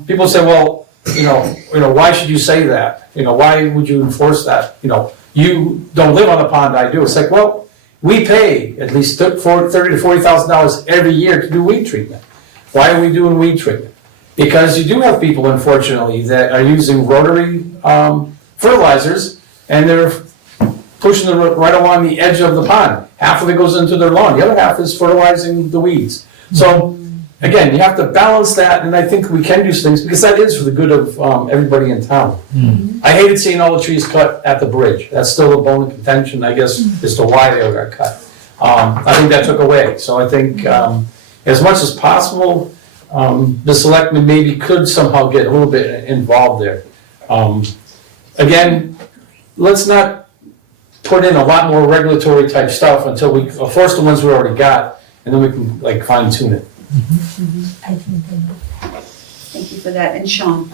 People say, well, why should you say that? Why would you enforce that? You don't live on the pond, I do. It's like, well, we pay at least $30,000 to $40,000 every year to do weed treatment. Why are we doing weed treatment? Because you do have people, unfortunately, that are using rotary fertilizers, and they're pushing it right along the edge of the pond. Half of it goes into their lawn, the other half is fertilizing the weeds. So, again, you have to balance that, and I think we can do things, because that is for the good of everybody in town. I hated seeing all the trees cut at the bridge. That's still a bone of contention, I guess, as to why they all got cut. I think that took away. So I think as much as possible, the selectmen maybe could somehow get a little bit involved there. Again, let's not put in a lot more regulatory type stuff until we, first the ones we already got, and then we can fine tune it. Thank you for that. And Sean?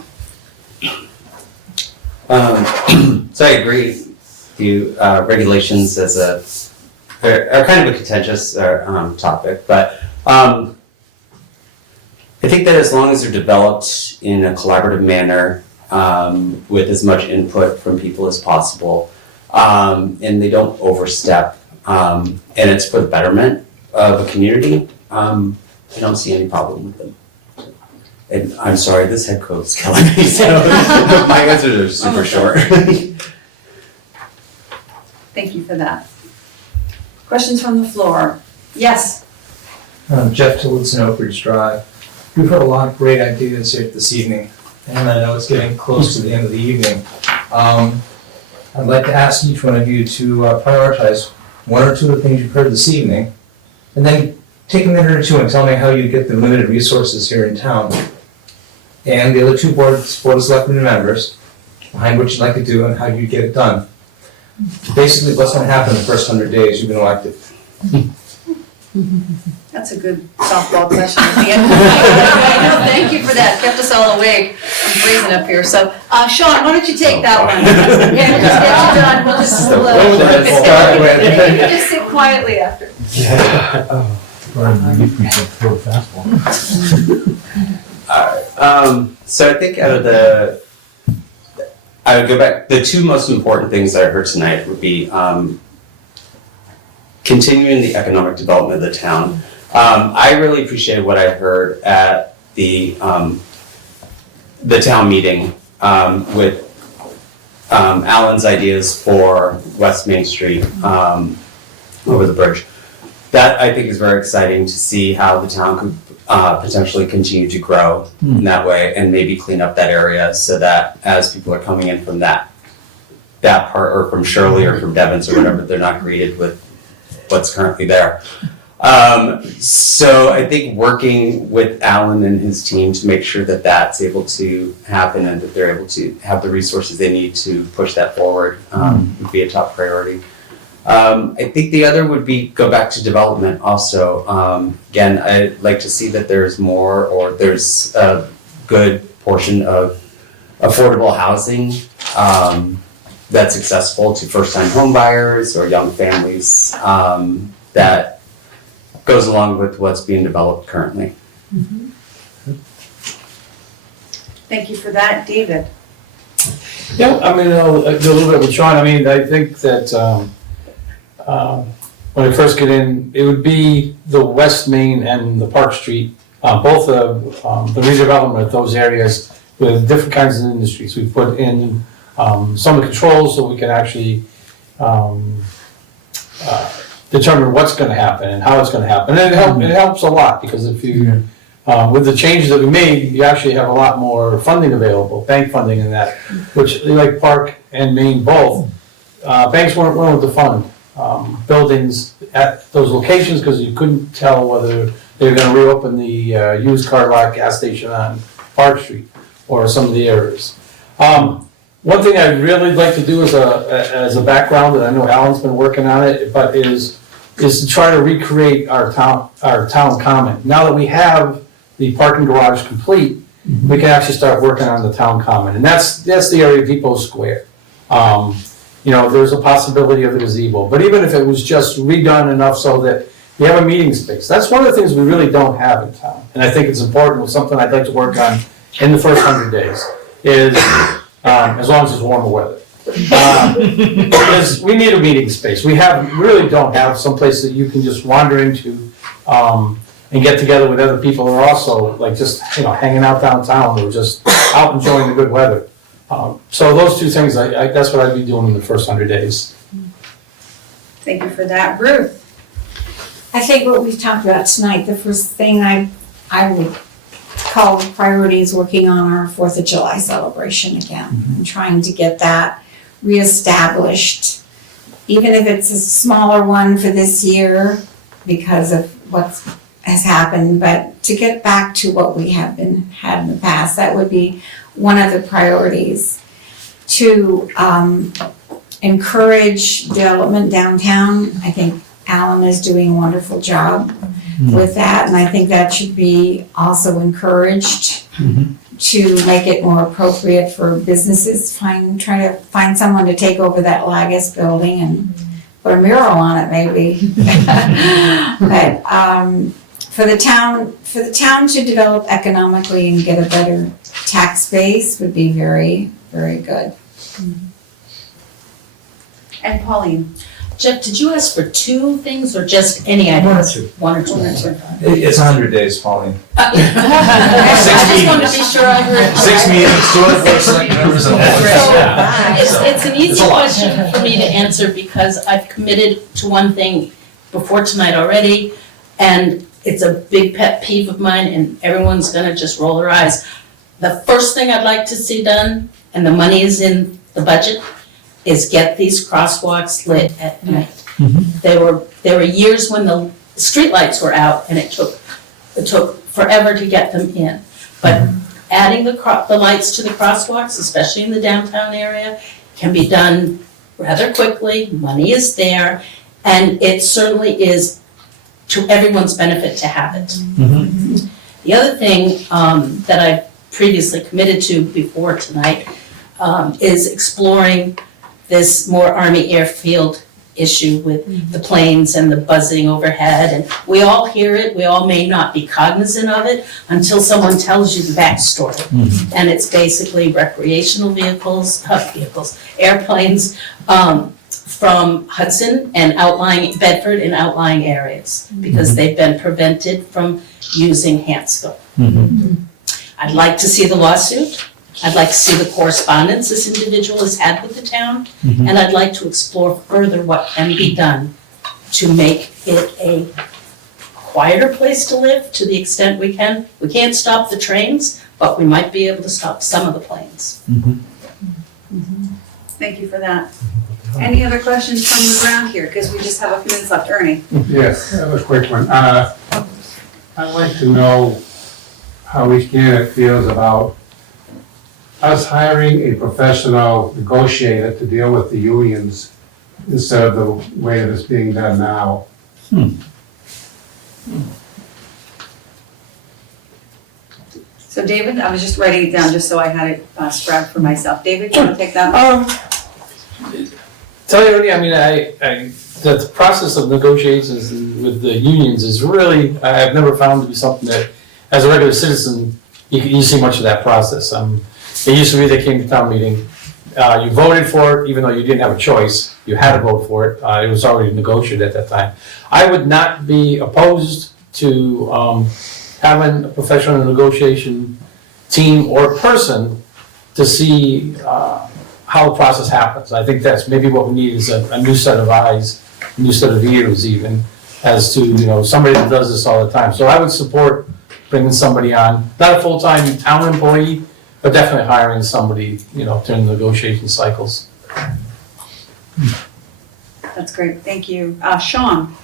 So I agree with you, regulations are kind of a contentious topic, but I think that as long as they're developed in a collaborative manner, with as much input from people as possible, and they don't overstep, and it's for the betterment of a community, I don't see any problem with them. And I'm sorry, this head coat is killing me, so my answers are super short. Thank you for that. Questions from the floor? Yes? Jeff Tillotson, Oak Ridge Drive. We've heard a lot of great ideas here this evening, and I know it's getting close to the end of the evening. I'd like to ask each one of you to prioritize one or two of the things you've heard this evening, and then take a minute or two and tell me how you get the limited resources here in town and the other two board of selectmen members behind what you'd like to do and how you get it done. Basically, what's going to happen in the first 100 days you've been elected? That's a good softball question at the end of the night. No, thank you for that. Kept us all awake. I'm freezing up here. So, Sean, why don't you take that one? Yeah, we'll just get you done. We'll just, you can just sit quietly after. So I think I would go back, the two most important things that I heard tonight would be continuing the economic development of the town. I really appreciated what I heard at the town meeting with Alan's ideas for West Main Street over the bridge. That I think is very exciting to see how the town could potentially continue to grow in that way and maybe clean up that area so that as people are coming in from that part, or from Shirley or from Devon's or whatever, they're not greeted with what's currently there. So I think working with Alan and his team to make sure that that's able to happen and that they're able to have the resources they need to push that forward would be a top priority. I think the other would be go back to development also. Again, I'd like to see that there's more, or there's a good portion of affordable housing that's accessible to first-time home buyers or young families that goes along with what's being developed currently. Thank you for that. David? Yeah, I mean, I'll do a little bit with Sean. I mean, I think that when I first get in, it would be the West Main and the Park Street, both of the redevelopment of those areas with different kinds of industries. We put in some of the controls so we can actually determine what's gonna happen and how it's gonna happen. And it helps a lot, because if you, with the changes that we made, you actually have a lot more funding available, bank funding and that, which, like Park and Main both, banks weren't willing to fund buildings at those locations because you couldn't tell whether they were gonna reopen the used car lot gas station on Park Street or some of the areas. One thing I'd really like to do as a background, and I know Alan's been working on it, but is to try to recreate our town common. Now that we have the parking garage complete, we can actually start working on the town common, and that's the area of Depot Square. There's a possibility of the gazebo, but even if it was just redone enough so that you have a meeting space, that's one of the things we really don't have in town. And I think it's important, something I'd like to work on in the first 100 days, is as long as it's warmer weather. Because we need a meeting space. We really don't have some place that you can just wander into and get together with other people who are also like just hanging out downtown or just out enjoying the good weather. So those two things, that's what I'd be doing in the first 100 days. Thank you for that. Ruth? I think what we've talked about tonight, the first thing I would call priority is working on our 4th of July celebration again and trying to get that reestablished, even if it's a smaller one for this year because of what has happened, but to get back to what we have had in the past, that would be one of the priorities. To encourage development downtown, I think Alan is doing a wonderful job with that, and I think that should be also encouraged to make it more appropriate for businesses. Try to find someone to take over that Lagos building and put a mural on it, maybe. But for the town to develop economically and get a better tax base would be very, very good. And Pauline? Jeff, did you ask for 2 things or just any ideas? One or two. It's 100 days, Pauline. I just wanted to be sure I heard. 6 meetings, 2 select members and It's an easy question for me to answer because I've committed to one thing before tonight already, and it's a big pet peeve of mine, and everyone's gonna just roll their eyes. The first thing I'd like to see done, and the money is in the budget, is get these crosswalks lit at night. There were years when the streetlights were out and it took forever to get them in. But adding the lights to the crosswalks, especially in the downtown area, can be done rather quickly, money is there, and it certainly is to everyone's benefit to have it. The other thing that I previously committed to before tonight is exploring this more Army airfield issue with the planes and the buzzing overhead, and we all hear it, we all may not be cognizant of it until someone tells you the backstory. And it's basically recreational airplanes from Hudson and Bedford and outlying areas, because they've been prevented from using Hanscom. I'd like to see the lawsuit. I'd like to see the correspondence this individual has had with the town, and I'd like to explore further what can be done to make it a quieter place to live to the extent we can. We can't stop the trains, but we might be able to stop some of the planes. Thank you for that. Any other questions from the ground here? Because we just have a few minutes left. Ernie? Yes, I have a quick one. I'd like to know how each candidate feels about us hiring a professional negotiator to deal with the unions instead of the way it is being done now. So David, I was just writing it down just so I had it spread for myself. David, you want to take that one? Tell you, I mean, the process of negotiations with the unions is really, I've never found to be something that, as a regular citizen, you didn't see much of that process. It used to be they came to town meeting, you voted for it, even though you didn't have a choice, you had to vote for it, it was already negotiated at that time. I would not be opposed to, having a professional negotiation team or person to see, how the process happens. I think that's maybe what we need is a new set of eyes, a new set of ears even, as to, somebody that does this all the time. So I would support bringing somebody on, not a full-time town employee, but definitely hiring somebody, during the negotiation cycles. That's great, thank you. Sean?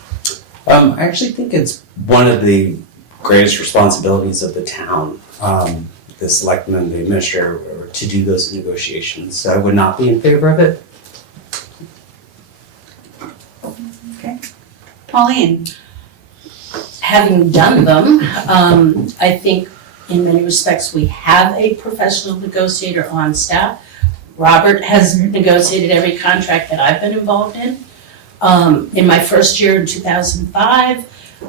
I actually think it's one of the greatest responsibilities of the town, the selectman, the administrator, to do those negotiations. So I would not be in favor of it. Pauline? Having done them, I think in many respects, we have a professional negotiator on staff. Robert has negotiated every contract that I've been involved in. In my first year in 2005,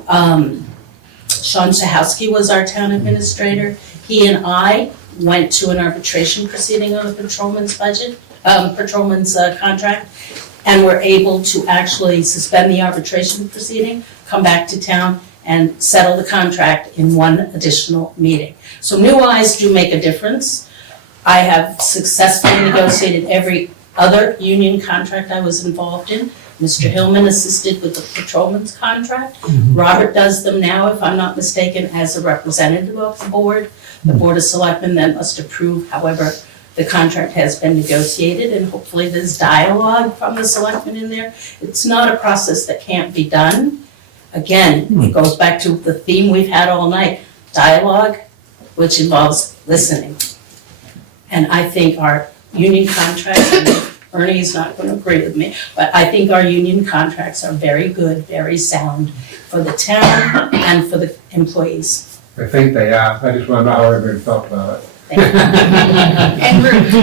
Sean Sahowski was our town administrator. He and I went to an arbitration proceeding on the patrolman's contract, and were able to actually suspend the arbitration proceeding, come back to town, and settle the contract in one additional meeting. So new eyes do make a difference. I have successfully negotiated every other union contract I was involved in. Mr. Hillman assisted with the patrolman's contract. Robert does them now, if I'm not mistaken, as a representative of the board. The Board of Selectmen then must approve, however, the contract has been negotiated, and hopefully there's dialogue from the selectmen in there. It's not a process that can't be done. Again, it goes back to the theme we've had all night, dialogue, which involves listening. And I think our union contracts, and Ernie is not going to agree with me, but I think our union contracts are very good, very sound for the town and for the employees. I think they are, I just want to know how everybody felt about it. And Ruth?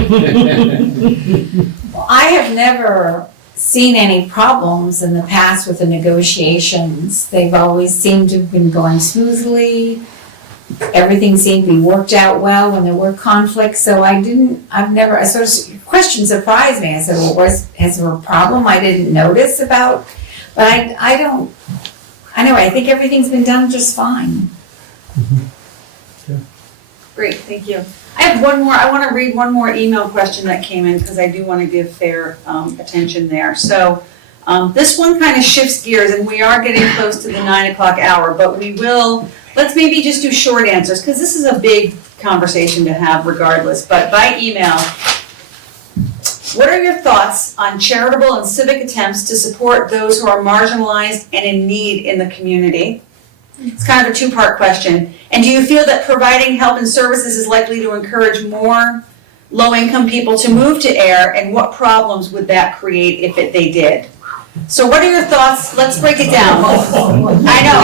Well, I have never seen any problems in the past with the negotiations. They've always seemed to have been going smoothly. Everything seemed to be worked out well when there were conflicts, so question surprised me. I said, well, has there a problem I didn't notice about? But I think everything's been done just fine. Great, thank you. I have one more, I want to read one more email question that came in because I do want to give fair attention there. So this one kind of shifts gears, and we are getting close to the 9 o'clock hour, but let's maybe just do short answers because this is a big conversation to have regardless, but by email. What are your thoughts on charitable and civic attempts to support those who are marginalized and in need in the community? It's kind of a two-part question. And do you feel that providing help and services is likely to encourage more low-income people to move to AIR, and what problems would that create if they did? So what are your thoughts? Let's break it down. I know.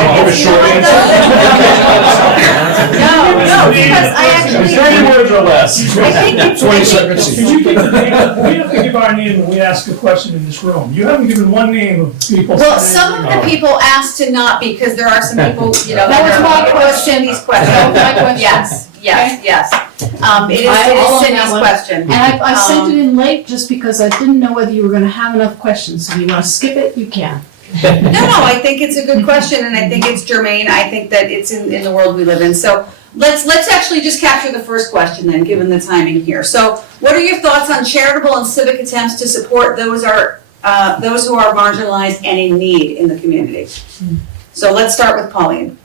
No, because I actually. 30 words or less. I think it's 20 seconds. Could you give the name? We have to give our name when we ask a question in this room. You haven't given one name of people. Well, some of the people asked to not, because there are some people, That was my question. Cindy's question. That was my question. Yes. It is Cindy's question. And I sent it in late just because I didn't know whether you were gonna have enough questions. So if you wanna skip it, you can. No, I think it's a good question, and I think it's germane. I think that it's in the world we live in. So let's actually just capture the first question then, given the timing here. So what are your thoughts on charitable and civic attempts to support those who are marginalized and in need in the community? So let's start with Pauline.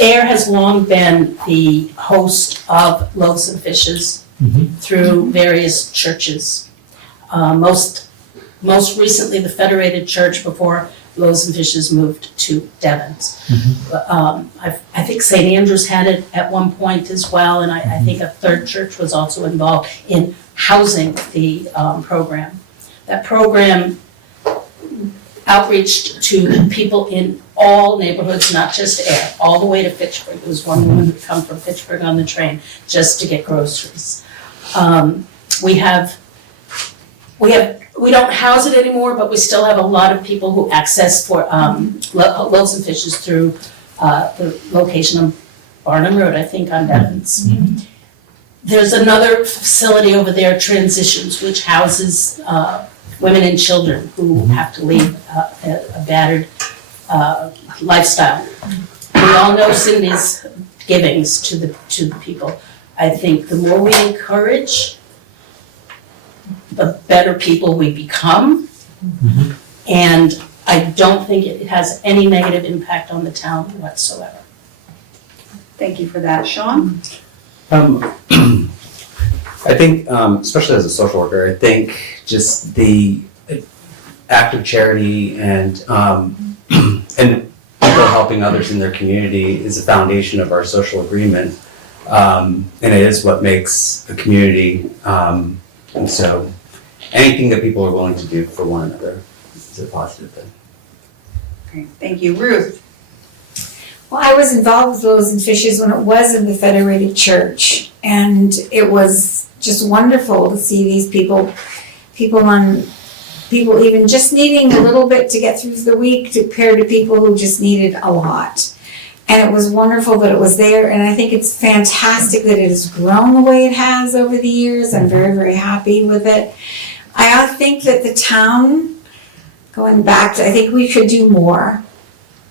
AIR has long been the host of Loaves and Fishes through various churches. Most recently, the Federated Church before Loaves and Fishes moved to Devon's. I think St. Andrews had it at one point as well, and I think a third church was also involved in housing the program. That program outreached to people in all neighborhoods, not just AIR, all the way to Fitchburg. There was one woman who'd come from Fitchburg on the train just to get groceries. We don't house it anymore, but we still have a lot of people who access for Loaves and Fishes through the location of Barnum Road, I think, on Devon's. There's another facility over there, Transitions, which houses women and children who have to leave a battered lifestyle. We all know Cindy's givings to the people. I think the more we encourage, the better people we become. And I don't think it has any negative impact on the town whatsoever. Thank you for that. Sean? I think, especially as a social worker, I think just the act of charity and people helping others in their community is the foundation of our social agreement. And it is what makes a community. And so anything that people are willing to do for one another is a positive thing. Great, thank you. Ruth? Well, I was involved with Loaves and Fishes when it was in the Federated Church, and it was just wonderful to see these people even just needing a little bit to get through the week compared to people who just needed a lot. And it was wonderful that it was there, and I think it's fantastic that it has grown the way it has over the years. I'm very, very happy with it. I think that the town, going back to, I think we could do more.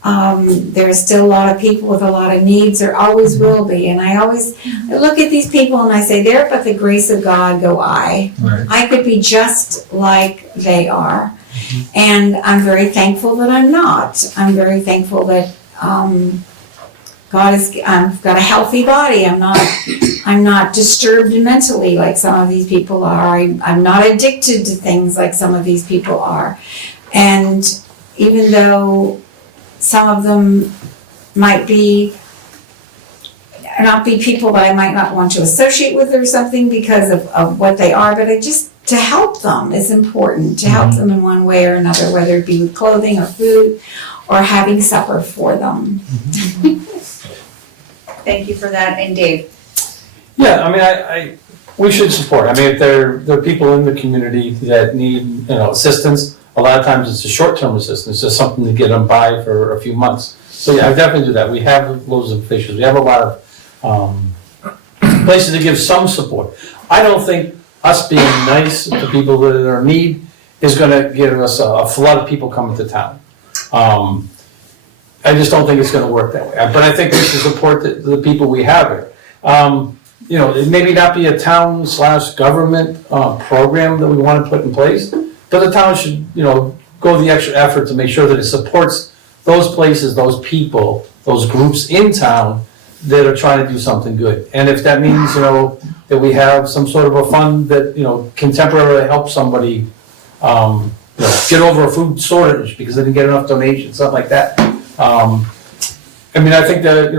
There's still a lot of people with a lot of needs, there always will be, and I look at these people and I say, there but the grace of God go I. Right. I could be just like they are. And I'm very thankful that I'm not. I'm very thankful that I've got a healthy body. I'm not disturbed mentally like some of these people are. I'm not addicted to things like some of these people are. And even though some of them might not be people that I might not want to associate with or something because of what they are, but to help them is important, to help them in one way or another, whether it be with clothing or food or having supper for them. Thank you for that. And Dave? Yeah, I mean, we should support. I mean, if there are people in the community that need, assistance, a lot of times it's a short-term assistance, just something to get them by for a few months. So yeah, I definitely do that. We have Loaves and Fishes. We have a lot of places to give some support. I don't think us being nice to people that are in need is gonna give us a flood of people coming to town. I just don't think it's gonna work that way. But I think we should support the people we have here. It maybe not be a town/government program that we wanna put in place, but the town should, go the extra effort to make sure that it supports those places, those people, those groups in town that are trying to do something good. And if that means, that we have some sort of a fund that, can temporarily help somebody, get over a food shortage because they didn't get enough donations, something like that. I think that,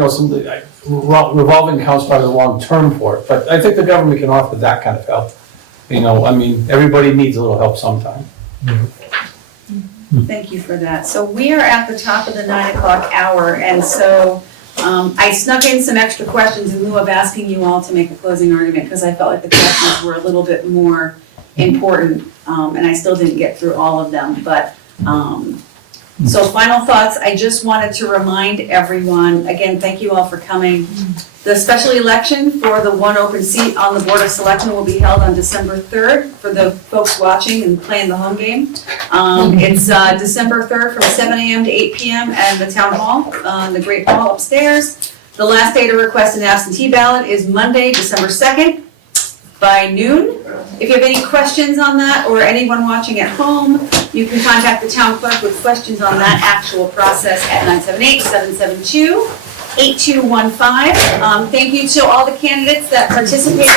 revolving accounts probably the wrong term for it, but I think the government can offer that kind of help. Everybody needs a little help sometime. Thank you for that. So we are at the top of the 9 o'clock hour, and so I snuck in some extra questions in lieu of asking you all to make a closing argument, because I felt like the questions were a little bit more important, and I still didn't get through all of them, but so final thoughts, I just wanted to remind everyone, again, thank you all for coming. The special election for the one open seat on the Board of Selectmen will be held on December 3rd for the folks watching and playing the home game. It's December 3rd from 7 a.m. to 8 p.m. at the Town Hall, the Great Hall upstairs. The last day to request an absentee ballot is Monday, December 2nd by noon. If you have any questions on that, or anyone watching at home, you can contact the town clerk with questions on that actual process at 978-772-8215. Thank you to all the candidates that participated